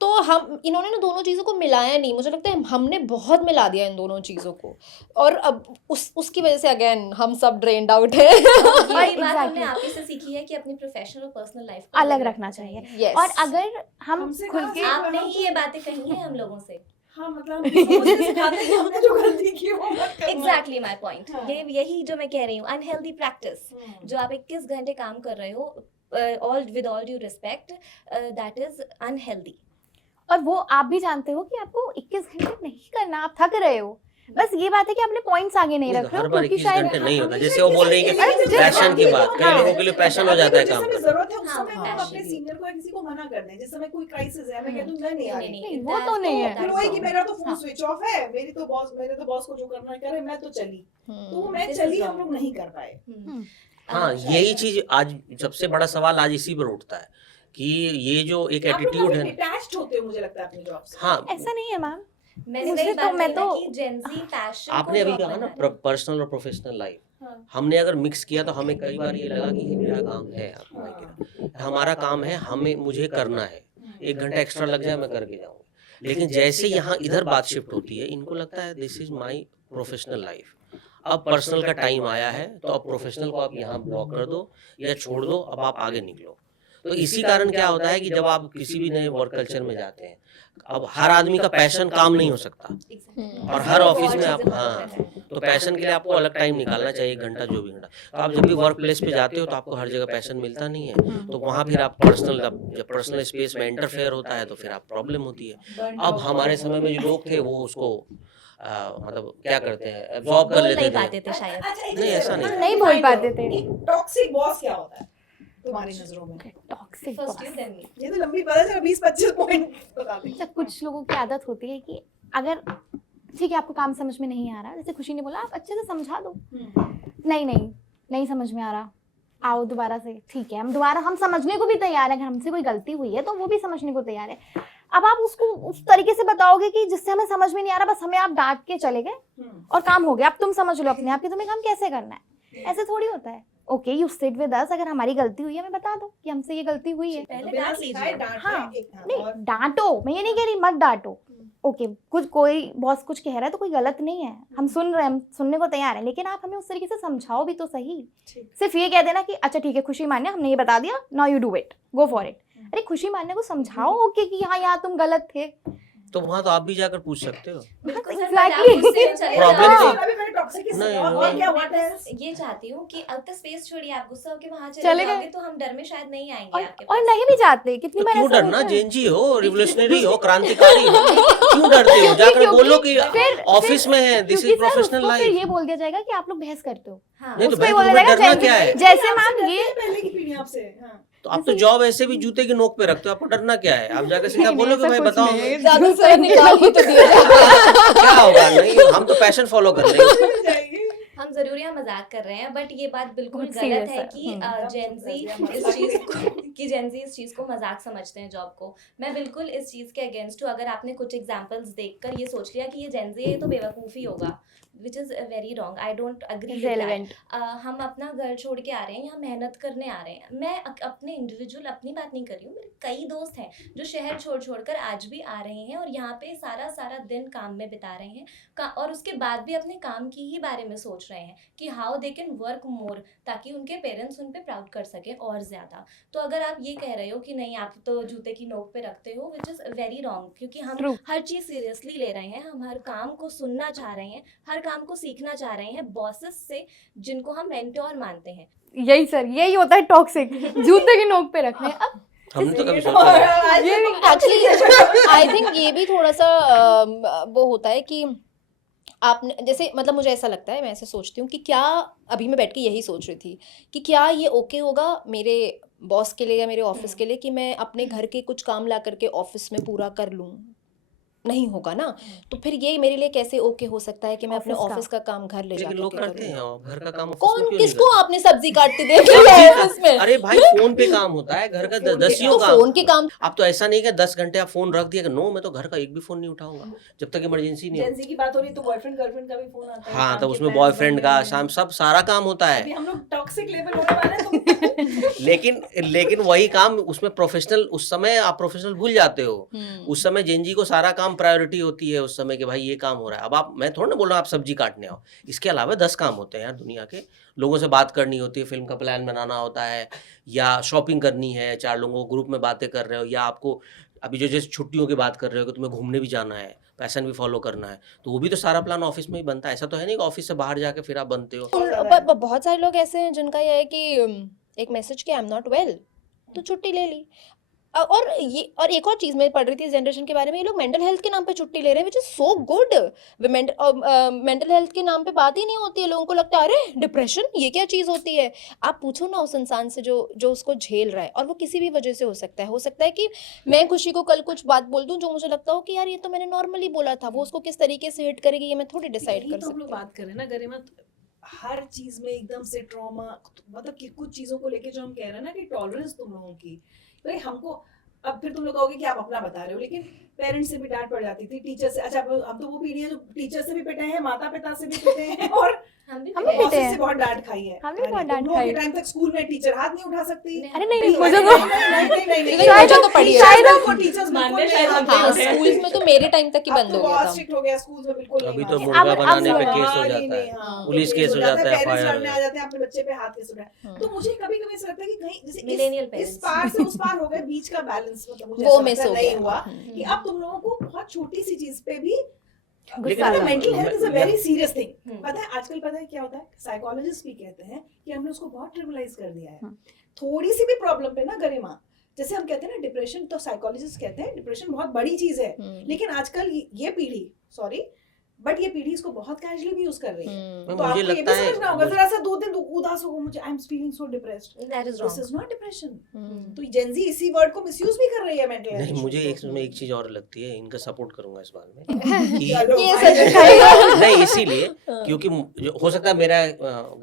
तो हम इन्होंने ना दोनों चीज़ों को मिलाया नहीं, मुझे लगता है हमने बहुत मिला दिया इन दोनों चीज़ों को, और अब उसकी वजह से अगेन हम सब ड्रेन्ड आउट है। ये बात हमने exactly. आप ही से सीखी है कि अपनी प्रोफेशनल और पर्सनल लाइफ अलग रखना चाहिए। और अगर हम हमसे खुल कहाँ के से- आपने ही ये बातें कही हैं हम लोगों से। हाँ, मतलब हम किसी को ये सिखाते हैं कि हमने जो गलती की वो मत करना। एग्जैक्टली माई पॉइंट, हाँ। यही जो मैं कह रही हूँ, अनहेल्दी प्रैक्टिस। जो आप 21 घंटे काम कर रहे हो, all with all due respect, that is unhealthy. और वो आप भी जानते हो कि आपको 21 घंटे नहीं करना, आप थक रहे हो। बस ये बात है कि अपने पॉइंट्स आगे नहीं रख रहे हर हो, बार क्योंकि 21 शायद घंटे नहीं होता, हमेशा जैसे वो बोल रही है अरे, कि जैसे पैशन की हाँ, बात, कई हाँ। लोगों के लिए पैशन हो जाता है जिस काम समय करना। जरूरत है उस हाँ, समय हम passion अपने की। सीनियर को या किसी को मना कर दें। जिस समय कोई क्राइसिस है, मैं कह दूं मैं नहीं आ रही। नहीं, वो तो नहीं है। फिर वही कि मेरा तो फोन हाँ। स्विच ऑफ है, मेरे तो बॉस को जो करना है करे, मैं तो चली। तो वो मैं This is चली wrong. हम लोग नहीं कर पाए। हाँ, यही चीज आज सबसे बड़ा सवाल आज इसी पर उठता है कि ये जो एक आप लोग एटीट्यूड काफी है। डिटैच्ड होते हो मुझे लगता है अपनी जॉब से। हाँ, ऐसा नहीं है मैम। मैंने मुझे वही तो- बात मैं कही ना तो- कि जेंजी पैशन आपने अभी कहा ना पर्सनल और प्रोफेशनल लाइफ, हाँ। हमने अगर मिक्स किया तो हमें कई बार ये लगा कि ये मेरा काम है, हमारा काम है, हमें मुझे करना है, 1 घंटा एक्स्ट्रा लग जाए मैं करके जाऊंगा। लेकिन जैसे यहाँ इधर बात शिफ्ट होती है, इनको लगता है this is my professional life, अब पर्सनल का टाइम आया है, तो अब प्रोफेशनल को आप यहाँ ब्लॉक कर दो या छोड़ दो, अब आप आगे निकलो। तो इसी कारण क्या होता है कि जब आप किसी भी नए वर्क कल्चर में जाते हैं, अब हर आदमी का पैशन काम नहीं हो सकता, और हर ऑफिस में आप, हाँ, तो पैशन के लिए आपको अलग टाइम निकालना चाहिए, 1 घंटा जो भी घंटा। तो आप जब भी वर्क प्लेस पे जाते हो तो आपको हर जगह पैशन मिलता नहीं है, तो वहाँ फिर आप जब पर्सनल स्पेस में इंटरफेयर होता है तो फिर आप प्रॉब्लम होती है। अब हमारे समय में जो लोग थे वो उसको मतलब क्या करते हैं, एब्जॉर्ब कर बोल लेते नहीं थे। पाते थे शायद। नहीं, ऐसा नहीं। नहीं बोल पाते थे। टॉक्सिक बॉस क्या होता है तुम्हारी नजरों में? Toxic first you than me. ये तो लंबी बात है, चलो 20-25 पॉइंट बता दें। अच्छा, कुछ लोगों की आदत होती है कि अगर ठीक है आपको काम समझ में नहीं आ रहा, जैसे खुशी ने बोला आप अच्छे से समझा दो, नहीं समझ में आ रहा, आओ दोबारा से, ठीक है हम समझने को भी तैयार है, अगर हमसे कोई गलती हुई है तो वो भी समझने को तैयार है। अब आप उसको उस तरीके से बताओगे कि जिससे हमें समझ में नहीं आ रहा, बस हमें आप डांट के चले गए और काम हो गया, अब तुम समझ लो अपने आप कि तुम्हें काम कैसे करना है। ऐसे थोड़ी होता है। Okay, you sit with us, अगर हमारी गलती हुई है हमें बता दो कि हमसे ये गलती हुई है। पहले डांट लीजिए। हाँ, नहीं डांटो, मैं ये नहीं कह रही मत डांटो। ओके, कुछ कोई बॉस कुछ कह रहा है तो कोई गलत नहीं है, हम सुन रहे हैं, हम सुनने को तैयार हैं, लेकिन आप हमें उस तरीके से समझाओ भी तो सही। सिर्फ ये कह देना कि अच्छा ठीक है खुशी मान्य, हमने ये बता दिया, now you do it, go for it. अरे खुशी मान्य को समझाओ ओके कि हाँ यहाँ तुम गलत थे, तो वहाँ तो आप भी जाकर पूछ सकते हो। ये चाहती हूँ कि अब तो स्पेस छोड़िए, आप गुस्सा होकर वहाँ चले चले गए। जाओगे तो हम डर में शायद नहीं आएंगे आपके और पास। नहीं भी जाते, कितनी तो बार क्यों ऐसा डरना, होता है। जेनजी हो, रिवोल्यूशनरी हो, क्रांतिकारी हो, क्यों डरते हो? जाकर बोलो कि ऑफिस में है, दिस इज प्रोफेशनल फिर लाइफ। ये बोल दिया जाएगा कि आप लोग बहस करते हो। हाँ। नहीं तो उसको ही बहस बोला में जाएगा डरना क्या है? जैसे मैम ये पहले की पीढ़ी आपसे। हाँ। तो आप तो जॉब ऐसे भी जूते की नोक पे रखते हो, आपको डरना क्या है? आप जाकर सीधा बोलो कि भाई बताओ ज्यादा से निकाल ही तो दिया जाएगा। क्या होगा। नहीं, हम तो पैशन फॉलो कर रहे हैं। हम जरूर यहाँ मजाक कर रहे हैं, बट ये बात बिल्कुल बहुत गलत serious है है। कि जेंजी इस चीज को मजाक समझते हैं जॉब को। मैं बिल्कुल इस चीज के अगेंस्ट हूँ। अगर आपने कुछ एग्जांपल्स देखकर ये सोच लिया कि ये जेंजी है, ये तो बेवकूफ़ी होगा, which is very wrong. I don't agree. Relevant. हम अपना घर छोड़ के आ रहे हैं, यहाँ मेहनत करने आ रहे हैं। मैं अपने इंडिविजुअल अपनी बात नहीं कर रही हूँ, मेरे कई दोस्त हैं जो शहर छोड़ कर आज भी आ रहे हैं और यहाँ पे सारा दिन काम में बिता रहे हैं, और उसके बाद भी अपने काम की ही बारे में सोच रहे हैं कि how they can work more, ताकि उनके पेरेंट्स उन पे प्राउड कर सकें और ज़्यादा। तो अगर आप ये कह रहे हो कि नहीं आप तो जूते की नोक पे रखते हो, विच इज़ वेरी रॉन्ग, क्योंकि हम True. हर चीज़ सीरियसली ले रहे हैं, हम हर काम को सुनना चाह रहे हैं, हर काम को सीखना चाह रहे हैं बॉसेस से जिनको हम मेंटोर मानते हैं। यही सर, यही होता है टॉक्सिक, जूते की नोक पे रखना है। अब हमने तो कभी सोचा नहीं। ये भी एक्चुअली आई थिंक ये भी थोड़ा सा वो होता है कि आपने जैसे मतलब मुझे ऐसा लगता है, मैं ऐसे सोचती हूँ कि क्या अभी मैं बैठ के यही सोच रही थी कि क्या ये ओके होगा मेरे बॉस के लिए या मेरे ऑफिस के लिए कि मैं अपने घर के कुछ काम ला करके ऑफिस में पूरा कर लूँ? नहीं होगा ना। तो फिर ये मेरे लिए कैसे ओके हो सकता है कि मैं अपने ऑफिस का। ऑफिस का काम घर ले लेकिन जाकर लोग के करते करूँ? हैं और घर का काम ऑफिस में कौन क्यों नहीं किसको करते? आपने सब्जी काटते देख लिया है ऑफिस में? अरे भाई फोन पे काम होता है, घर का दसियों तो काम। फोन के काम आप तो ऐसा नहीं कि 10 घंटे आप फोन रख दिया कि नो मैं तो घर का एक भी फोन नहीं उठाऊंगा जब तक इमरजेंसी नहीं हो। जेंजी की बात हो रही है तो बॉयफ्रेंड गर्लफ्रेंड का भी फोन आता है। हाँ, काम तो के उसमें plans बॉयफ्रेंड बन का रहे हैं। शाम सब सारा काम होता अभी है। हम लोग टॉक्सिक लेवल होने वाले हैं तो लेकिन वही काम उसमें प्रोफेशनल, उस समय आप प्रोफेशनल भूल जाते हो। उस समय जेनजी को सारा काम प्रायोरिटी होती है उस समय कि भाई ये काम हो रहा है। अब आप, मैं थोड़ा ना बोल रहा हूँ आप सब्जी काटने आओ, इसके अलावा 10 काम होते हैं यार दुनिया के। लोगों से बात करनी होती है, फिल्म का प्लान बनाना होता है, या शॉपिंग करनी है, 4 लोगों को ग्रुप में बातें कर रहे हो, या आपको अभी जो जैसे छुट्टियों की बात कर रहे हो कि तुम्हें घूमने भी जाना है, पैशन भी फॉलो करना है, तो वो भी तो सारा प्लान ऑफिस में ही बनता है। ऐसा तो है नहीं कि ऑफिस से बाहर जाके फिर आप बनते हो। बहुत सारे लोग ऐसे हैं जिनका ये है कि एक मैसेज कि आई एम नॉट वेल तो छुट्टी ले ली। और एक और चीज़ मैं पढ़ रही थी इस जनरेशन के बारे में, ये लोग मेंटल हेल्थ के नाम पे छुट्टी ले रहे हैं, which is so good. Mental health के नाम पे बात ही नहीं होती है, लोगों को लगता है अरे डिप्रेशन ये क्या चीज़ होती है। आप पूछो ना उस इंसान से जो उसको झेल रहा है, और वो किसी भी वजह से हो सकता है कि मैं खुशी को कल कुछ बात बोल दूं जो मुझे लगता हो कि यार ये तो मैंने नॉर्मली बोला था, वो उसको किस तरीके से हिट करेगी ये मैं थोड़ी डिसाइड यही कर तो हम लोग सकती हूँ। बात करें ना गरिमा, हर चीज में एकदम से ट्रॉमा, मतलब कि कुछ चीजों को लेके जो हम कह रहे हैं ना कि टॉलरेंस तुम लोगों की, भाई हमको अब फिर तुम लोग कहोगे कि आप अपना बता रहे हो, लेकिन पेरेंट्स से भी डांट पड़ जाती थी, टीचर से। अच्छा अब तो वो पीढ़ी है जो टीचर से भी पिटे हैं, माता पिता से भी पिटे हैं, और हम भी हम पिटे भी हैं। पिटे हैं। से बहुत डांट खाई है। हमने भी बहुत अरे, डांट तुम लोगों के खाई। टाइम तक स्कूल में टीचर हाथ नहीं उठा सकती। नहीं, अरे नहीं नहीं, मुझे नहीं, तो नहीं, शायद तो पढ़ी है। शायद आपको टीचर्स मानते बिल्कुल शायद नहीं हम हाथ हाँ, उठाते हैं। स्कूल्स में तो मेरे टाइम तक ही अब बंद तो हो गया बहुत था। स्ट्रिक्ट हो गया, स्कूल्स में बिल्कुल नहीं अभी तो मानते। मुर्गा अब बनाने पे सुनो। केस हो हाँ, जाता नहीं, है, हाँ, पुलिस तो केस हो जाता है, पेरेंट्स FIR लड़ने आ जाते हैं, अपने बच्चे पे हाथ कैसे उठाए। तो मुझे कभी कभी ऐसा लगता है कि कहीं जैसे Millennial इस parents। पार से उस पार हो गए, बीच का बैलेंस मतलब मुझे वो ऐसा मिस लगता हो है नहीं गया। हुआ कि अब तुम लोगों को बहुत छोटी सी चीज पे भी लेकिन mental health is a very serious thing. Hmm. पता है आजकल पता है क्या होता है, साइकोलॉजिस्ट भी कहते हैं कि हमने उसको बहुत ट्रिविलाइज कर दिया है। थोड़ी सी भी प्रॉब्लम पे ना गरिमा, जैसे हम कहते हैं ना डिप्रेशन, तो साइकोलॉजिस्ट कहते हैं डिप्रेशन बहुत बड़ी चीज है, लेकिन आजकल ये पीढ़ी बट ये पीढ़ी इसको बहुत कैजुअली भी यूज कर रही है। तो मुझे आपको ये भी लगता है समझना होगा, जरा सा 2 दिन उदास हो, मुझे I am feeling so depressed, that is this wrong. Is not depression. तो जेंजी इसी वर्ड को मिसयूज भी कर रही है मेंटल नहीं, मुझे इसमें एक चीज और लगती है, इनका सपोर्ट करूंगा इस बात में कि ये सच नहीं, इसीलिए क्योंकि हो सकता है मेरा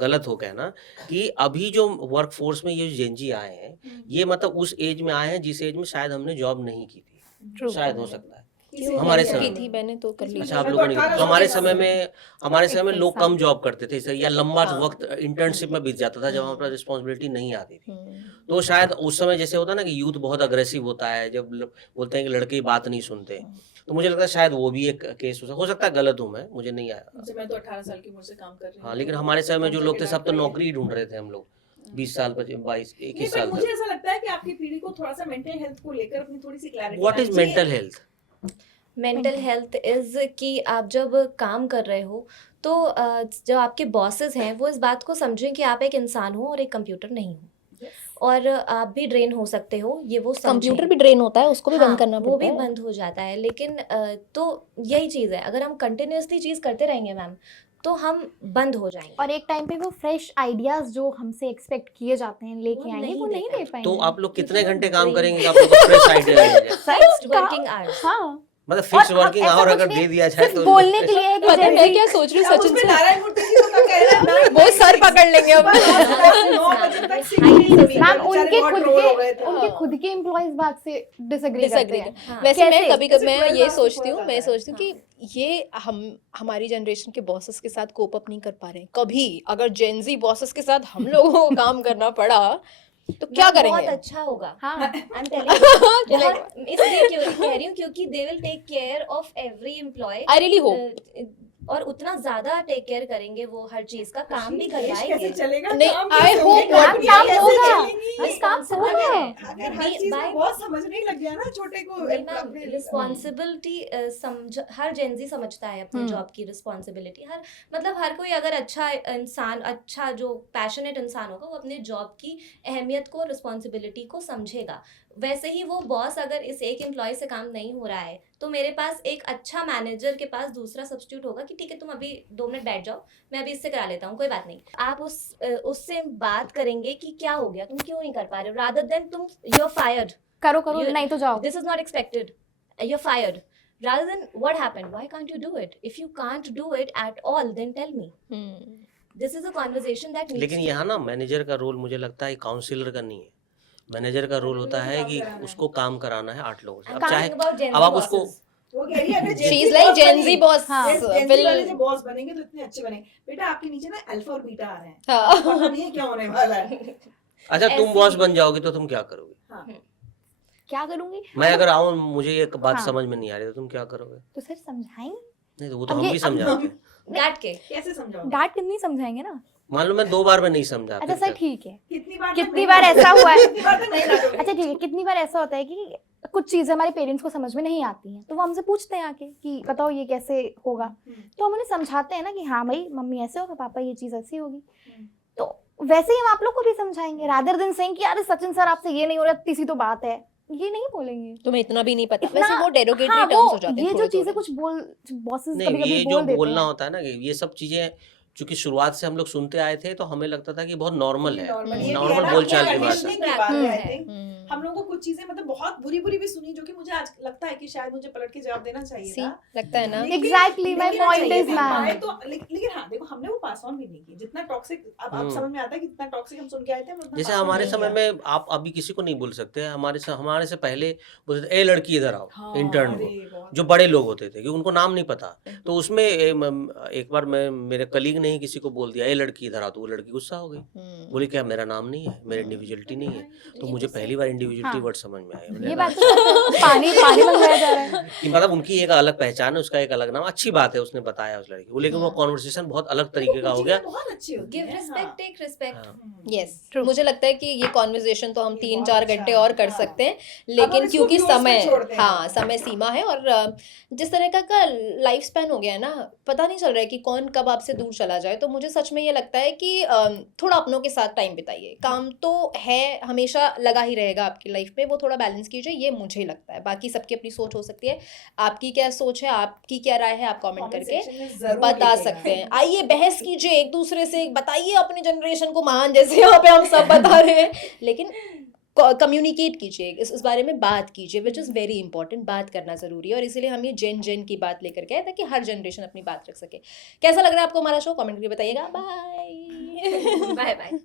गलत हो गया ना, कि अभी जो वर्क फोर्स में ये जेंजी आए हैं, ये मतलब उस एज में आए हैं जिस एज में शायद हमने जॉब नहीं की थी, शायद हो सकता है। हमारे समय की में। थी, मैंने तो कर ली। अच्छा, आप लोगों ने हमारे समय में लोग कम जॉब करते थे, या लंबा वक्त इंटर्नशिप में बीत जाता था जब हमारे पास रिस्पॉन्सिबिलिटी नहीं आती थी। तो शायद उस समय जैसे होता ना कि यूथ बहुत अग्रेसिव होता है, जब बोलते हैं कि लड़के बात नहीं सुनते, तो मुझे लगता है शायद वो भी एक केस हो सकता है। गलत हूँ मैं, मुझे नहीं आया। मैं तो 18 साल की उम्र से काम कर रही हूँ। हाँ, लेकिन हमारे समय में जो लोग थे सब तो नौकरी ढूंढ रहे थे, हम लोग 20 साल 22 21 साल मुझे तक। ऐसा लगता है कि आपकी पीढ़ी को थोड़ा सा मेंटल हेल्थ को लेकर अपनी थोड़ी सी clarity. What is mental health? Mental health is कि आप जब काम कर रहे हो तो जो आपके बॉसेस हैं वो इस बात को समझें कि आप एक इंसान हो और एक कंप्यूटर नहीं हो, और आप भी ड्रेन हो सकते हो, ये वो समझें। कंप्यूटर भी ड्रेन होता है, उसको भी बंद हाँ, करना वो पड़ता भी है। बंद हो जाता है, लेकिन तो यही चीज़ है, अगर हम कंटिन्यूअसली चीज़ करते रहेंगे मैम तो हम बंद हो जाएंगे। और एक टाइम पे वो फ्रेश आइडियाज जो हमसे एक्सपेक्ट किए जाते हैं लेके वो आएंगे, नहीं वो नहीं दे दे पाएंगे। तो आप लोग कितने क्योंकि घंटे काम brain- करेंगे कि आप लोग को फ्रेश आइडिया मिल जाए? Fixed working hours. हाँ, मतलब फिक्स और हम वर्किंग ऐसा आवर कुछ अगर नहीं दे दिया जाए सिर्फ तो बोलने के लिए है कि पता है मैं जल्दी- क्या सोच रही हूँ सचिन से, नारायण मूर्ति जी तो कह रहे हैं ना, वो सर पकड़ लेंगे अब। 9 बजे तक सीखी जमीन मैम पर, उनके बेचारे खुद बहुत troll हो गए के थे। उनके खुद के एम्प्लॉइज बात से डिसएग्री करते Disagree हैं। हाँ। वैसे मैं कैसे? कभी जैसे मैं कोई ये बात सोचती को हूँ खोया कि ये हमारी जनरेशन के बॉसेस के साथ कोप अप नहीं कर पा रहे हैं। कभी अगर जेनजी बॉसेस के साथ हम लोगों को काम करना पड़ा तो क्या बहुत करेंगे? अच्छा होगा। हाँ, आई एम टेलिंग चलेगा। इसलिए क्यों कह रही हूँ क्योंकि they will take care of every employ, I really hope. और उतना ज्यादा टेक केयर करेंगे, वो हर चीज का काम भी देश कैसे करवाएंगे। चलेगा? नहीं, काम I कैसे hope होगा? what- दुनिया काम कैसे होगा। चलेगी? रिस्पॉन्सिबल होगा। है। अगर हर चीज By- को बहुत समझने ही लग गया ना छोटे को, नहीं मैम, अपने- रिस्पॉन्सिबिलिटी हर जेंजी समझता है अपनी जॉब की रिस्पॉन्सिबिलिटी। हर कोई अगर अच्छा इंसान, अच्छा जो पैशनेट इंसान होगा, वो अपने जॉब की अहमियत को, रिस्पॉन्सिबिलिटी को समझेगा। वैसे ही वो बॉस अगर इस एक एम्प्लॉय से काम नहीं हो रहा है तो मेरे पास एक अच्छा मैनेजर के पास दूसरा सब्स्टिट्यूट होगा कि ठीक है तुम अभी 2 मिनट बैठ जाओ, मैं अभी इससे करा लेता हूँ, कोई बात नहीं। आप उससे बात करेंगे कि क्या हो गया, तुम क्यों नहीं कर पा रहे हो, रादर देन तुम यू आर फायर्ड, करो You- नहीं तो जाओ। this is not expected, you're fired, rather than what happened, why can't you do it, if you can't do it at all then tell me. This is a conversation that needs लेकिन यहाँ ना मैनेजर का रोल मुझे लगता है काउंसिलर का नहीं है। मैनेजर का रोल होता है कि उसको काम कराना है 8 लोगों से। I'm अब talking चाहे about Gen Z अब आप उसको bosses. वो कह रही है अगर She is like Gen Z boss हाँ, Gen Z will- वाले जो बॉस बनेंगे तो इतने अच्छे बनेंगे। बेटा आपके नीचे ना अल्फा और बीटा आ रहे हैं, हाँ। पता नहीं है क्या होने वाला है। अच्छा तुम ऐसे- बॉस बन जाओगे तो तुम क्या करोगे? हाँ। क्या करूंगी? मैं अगर आऊँ, मुझे एक बात हाँ। समझ में नहीं आ रही तो तुम क्या करोगे? तो सर समझाएंगे, नहीं तो वो तो अब हम ये- भी समझाते हैं। डांट के कैसे समझाओ? डांट कितनी समझाएंगे ना। मान लो मैं 2 बार में नहीं समझा, अच्छा फिर सर क्या? ठीक है, कितनी बार कितनी बार ऐसा हुआ है? कितनी बार तक नहीं डांटोगे? अच्छा ठीक है, कितनी बार ऐसा होता है कि कुछ चीजें हमारे पेरेंट्स को समझ में नहीं आती हैं, तो वो हमसे पूछते हैं आके कि बताओ ये कैसे होगा, तो हम उन्हें समझाते हैं ना कि हाँ भाई मम्मी ऐसे होगा, पापा ये चीज़ ऐसी होगी। तो वैसे ही हम आप लोग को भी समझाएंगे, रादर देन सेइंग कि अरे सचिन सर आपसे ये नहीं हो रहा, इतनी सी तो बात है, ये नहीं बोलेंगे। तुम्हें इतना भी नहीं पता। इतना- वैसे वो डेरोगेटरी हाँ, टर्म्स वो हो जाते हैं ये जो थोड़े-थोड़े। चीजें कुछ बॉसेस नहीं, कभी-कभी ये बोल जो देते बोलना हैं। होता है ना कि ये सब चीजें चूंकि शुरुआत से हम लोग सुनते आए थे तो हमें लगता था कि बहुत नॉर्मल है, नॉर्मल बोलचाल की बात है। हम लोगों को कुछ चीजें मतलब बहुत बुरी बुरी भी सुनी, जो कि मुझे आज लगता है कि शायद मुझे पलट के जवाब देना चाहिए See, था। लगता है ना? लेकिन- Exactly, my लेकिन point चाहिए is, था। ma'am. पाए तो लेकिन हाँ देखो हमने वो पास ऑन भी नहीं की, जितना टॉक्सिक अब समझ में आता है कि जितना टॉक्सिक हम सुन के आए थे, हम उतना जैसे pass on हमारे नहीं समय किया। में आप अभी किसी को नहीं बोल सकते, हमारे से पहले बोलते थे ए लड़की इधर आओ, हाँ, इंटर्न अरे को, बहुत। जो बड़े लोग होते थे कि उनको नाम नहीं पता, तो उसमें एक बार मैं मेरे कलीग ने ही किसी को बोल दिया ए लड़की इधर आओ, तो वो लड़की गुस्सा हो गई, बोली क्या मेरा नाम नहीं है, मेरी इंडिविजुअलिटी नहीं है। तो मुझे पहली बार इंडिविजुअलिटी हाँ। वर्ड समझ में आया मुझे ये लगा बात तो सच है, पानी पानी मंगवाया जा रहा है। कि मतलब उनकी एक अलग पहचान है, उसका एक अलग नाम, अच्छी बात है उसने बताया उस लड़की को, लेकिन वो हाँ। कॉन्वर्सेशन बहुत अलग तरीके का हो गया। बहुत अच्छी होती गिव है, रिस्पेक्ट, टेक रिस्पेक्ट। हाँ। Yes True. मुझे लगता है कि ये कॉन्वर्जेशन तो हम ये 3-4 बहुत घंटे अच्छा, और कर हाँ। सकते हैं, अब लेकिन हम इसको क्योंकि viewers पे समय छोड़ते हैं। हाँ समय सीमा है और जिस तरह का लाइफ स्पैन हो गया है ना, पता नहीं चल रहा है कि कौन कब आपसे दूर चला जाए। तो मुझे सच में ये लगता है कि थोड़ा अपनों के साथ टाइम बिताइए। काम तो है, हमेशा लगा ही रहेगा आपकी लाइफ में, वो थोड़ा बैलेंस कीजिए, ये मुझे लगता है। बाकी सबकी अपनी सोच हो सकती है, आपकी क्या सोच है, आपकी क्या राय है, आप कमेंट Comment करके section में जरूर बता लिखिएगा। सकते हैं। आइए बहस कीजिए एक दूसरे से, बताइए अपनी जनरेशन को महान, जैसे यहाँ पे हम सब बता रहे हैं, लेकिन कम्युनिकेट कीजिए, इस बारे में बात कीजिए, विच इज़ वेरी इंपॉर्टेंट। बात करना ज़रूरी है और इसीलिए हम ये जेन की बात लेकर के आए, ताकि हर जनरेशन अपनी बात रख सके। कैसा लग रहा है आपको हमारा शो? कमेंट करके बताइएगा। Bye bye bye.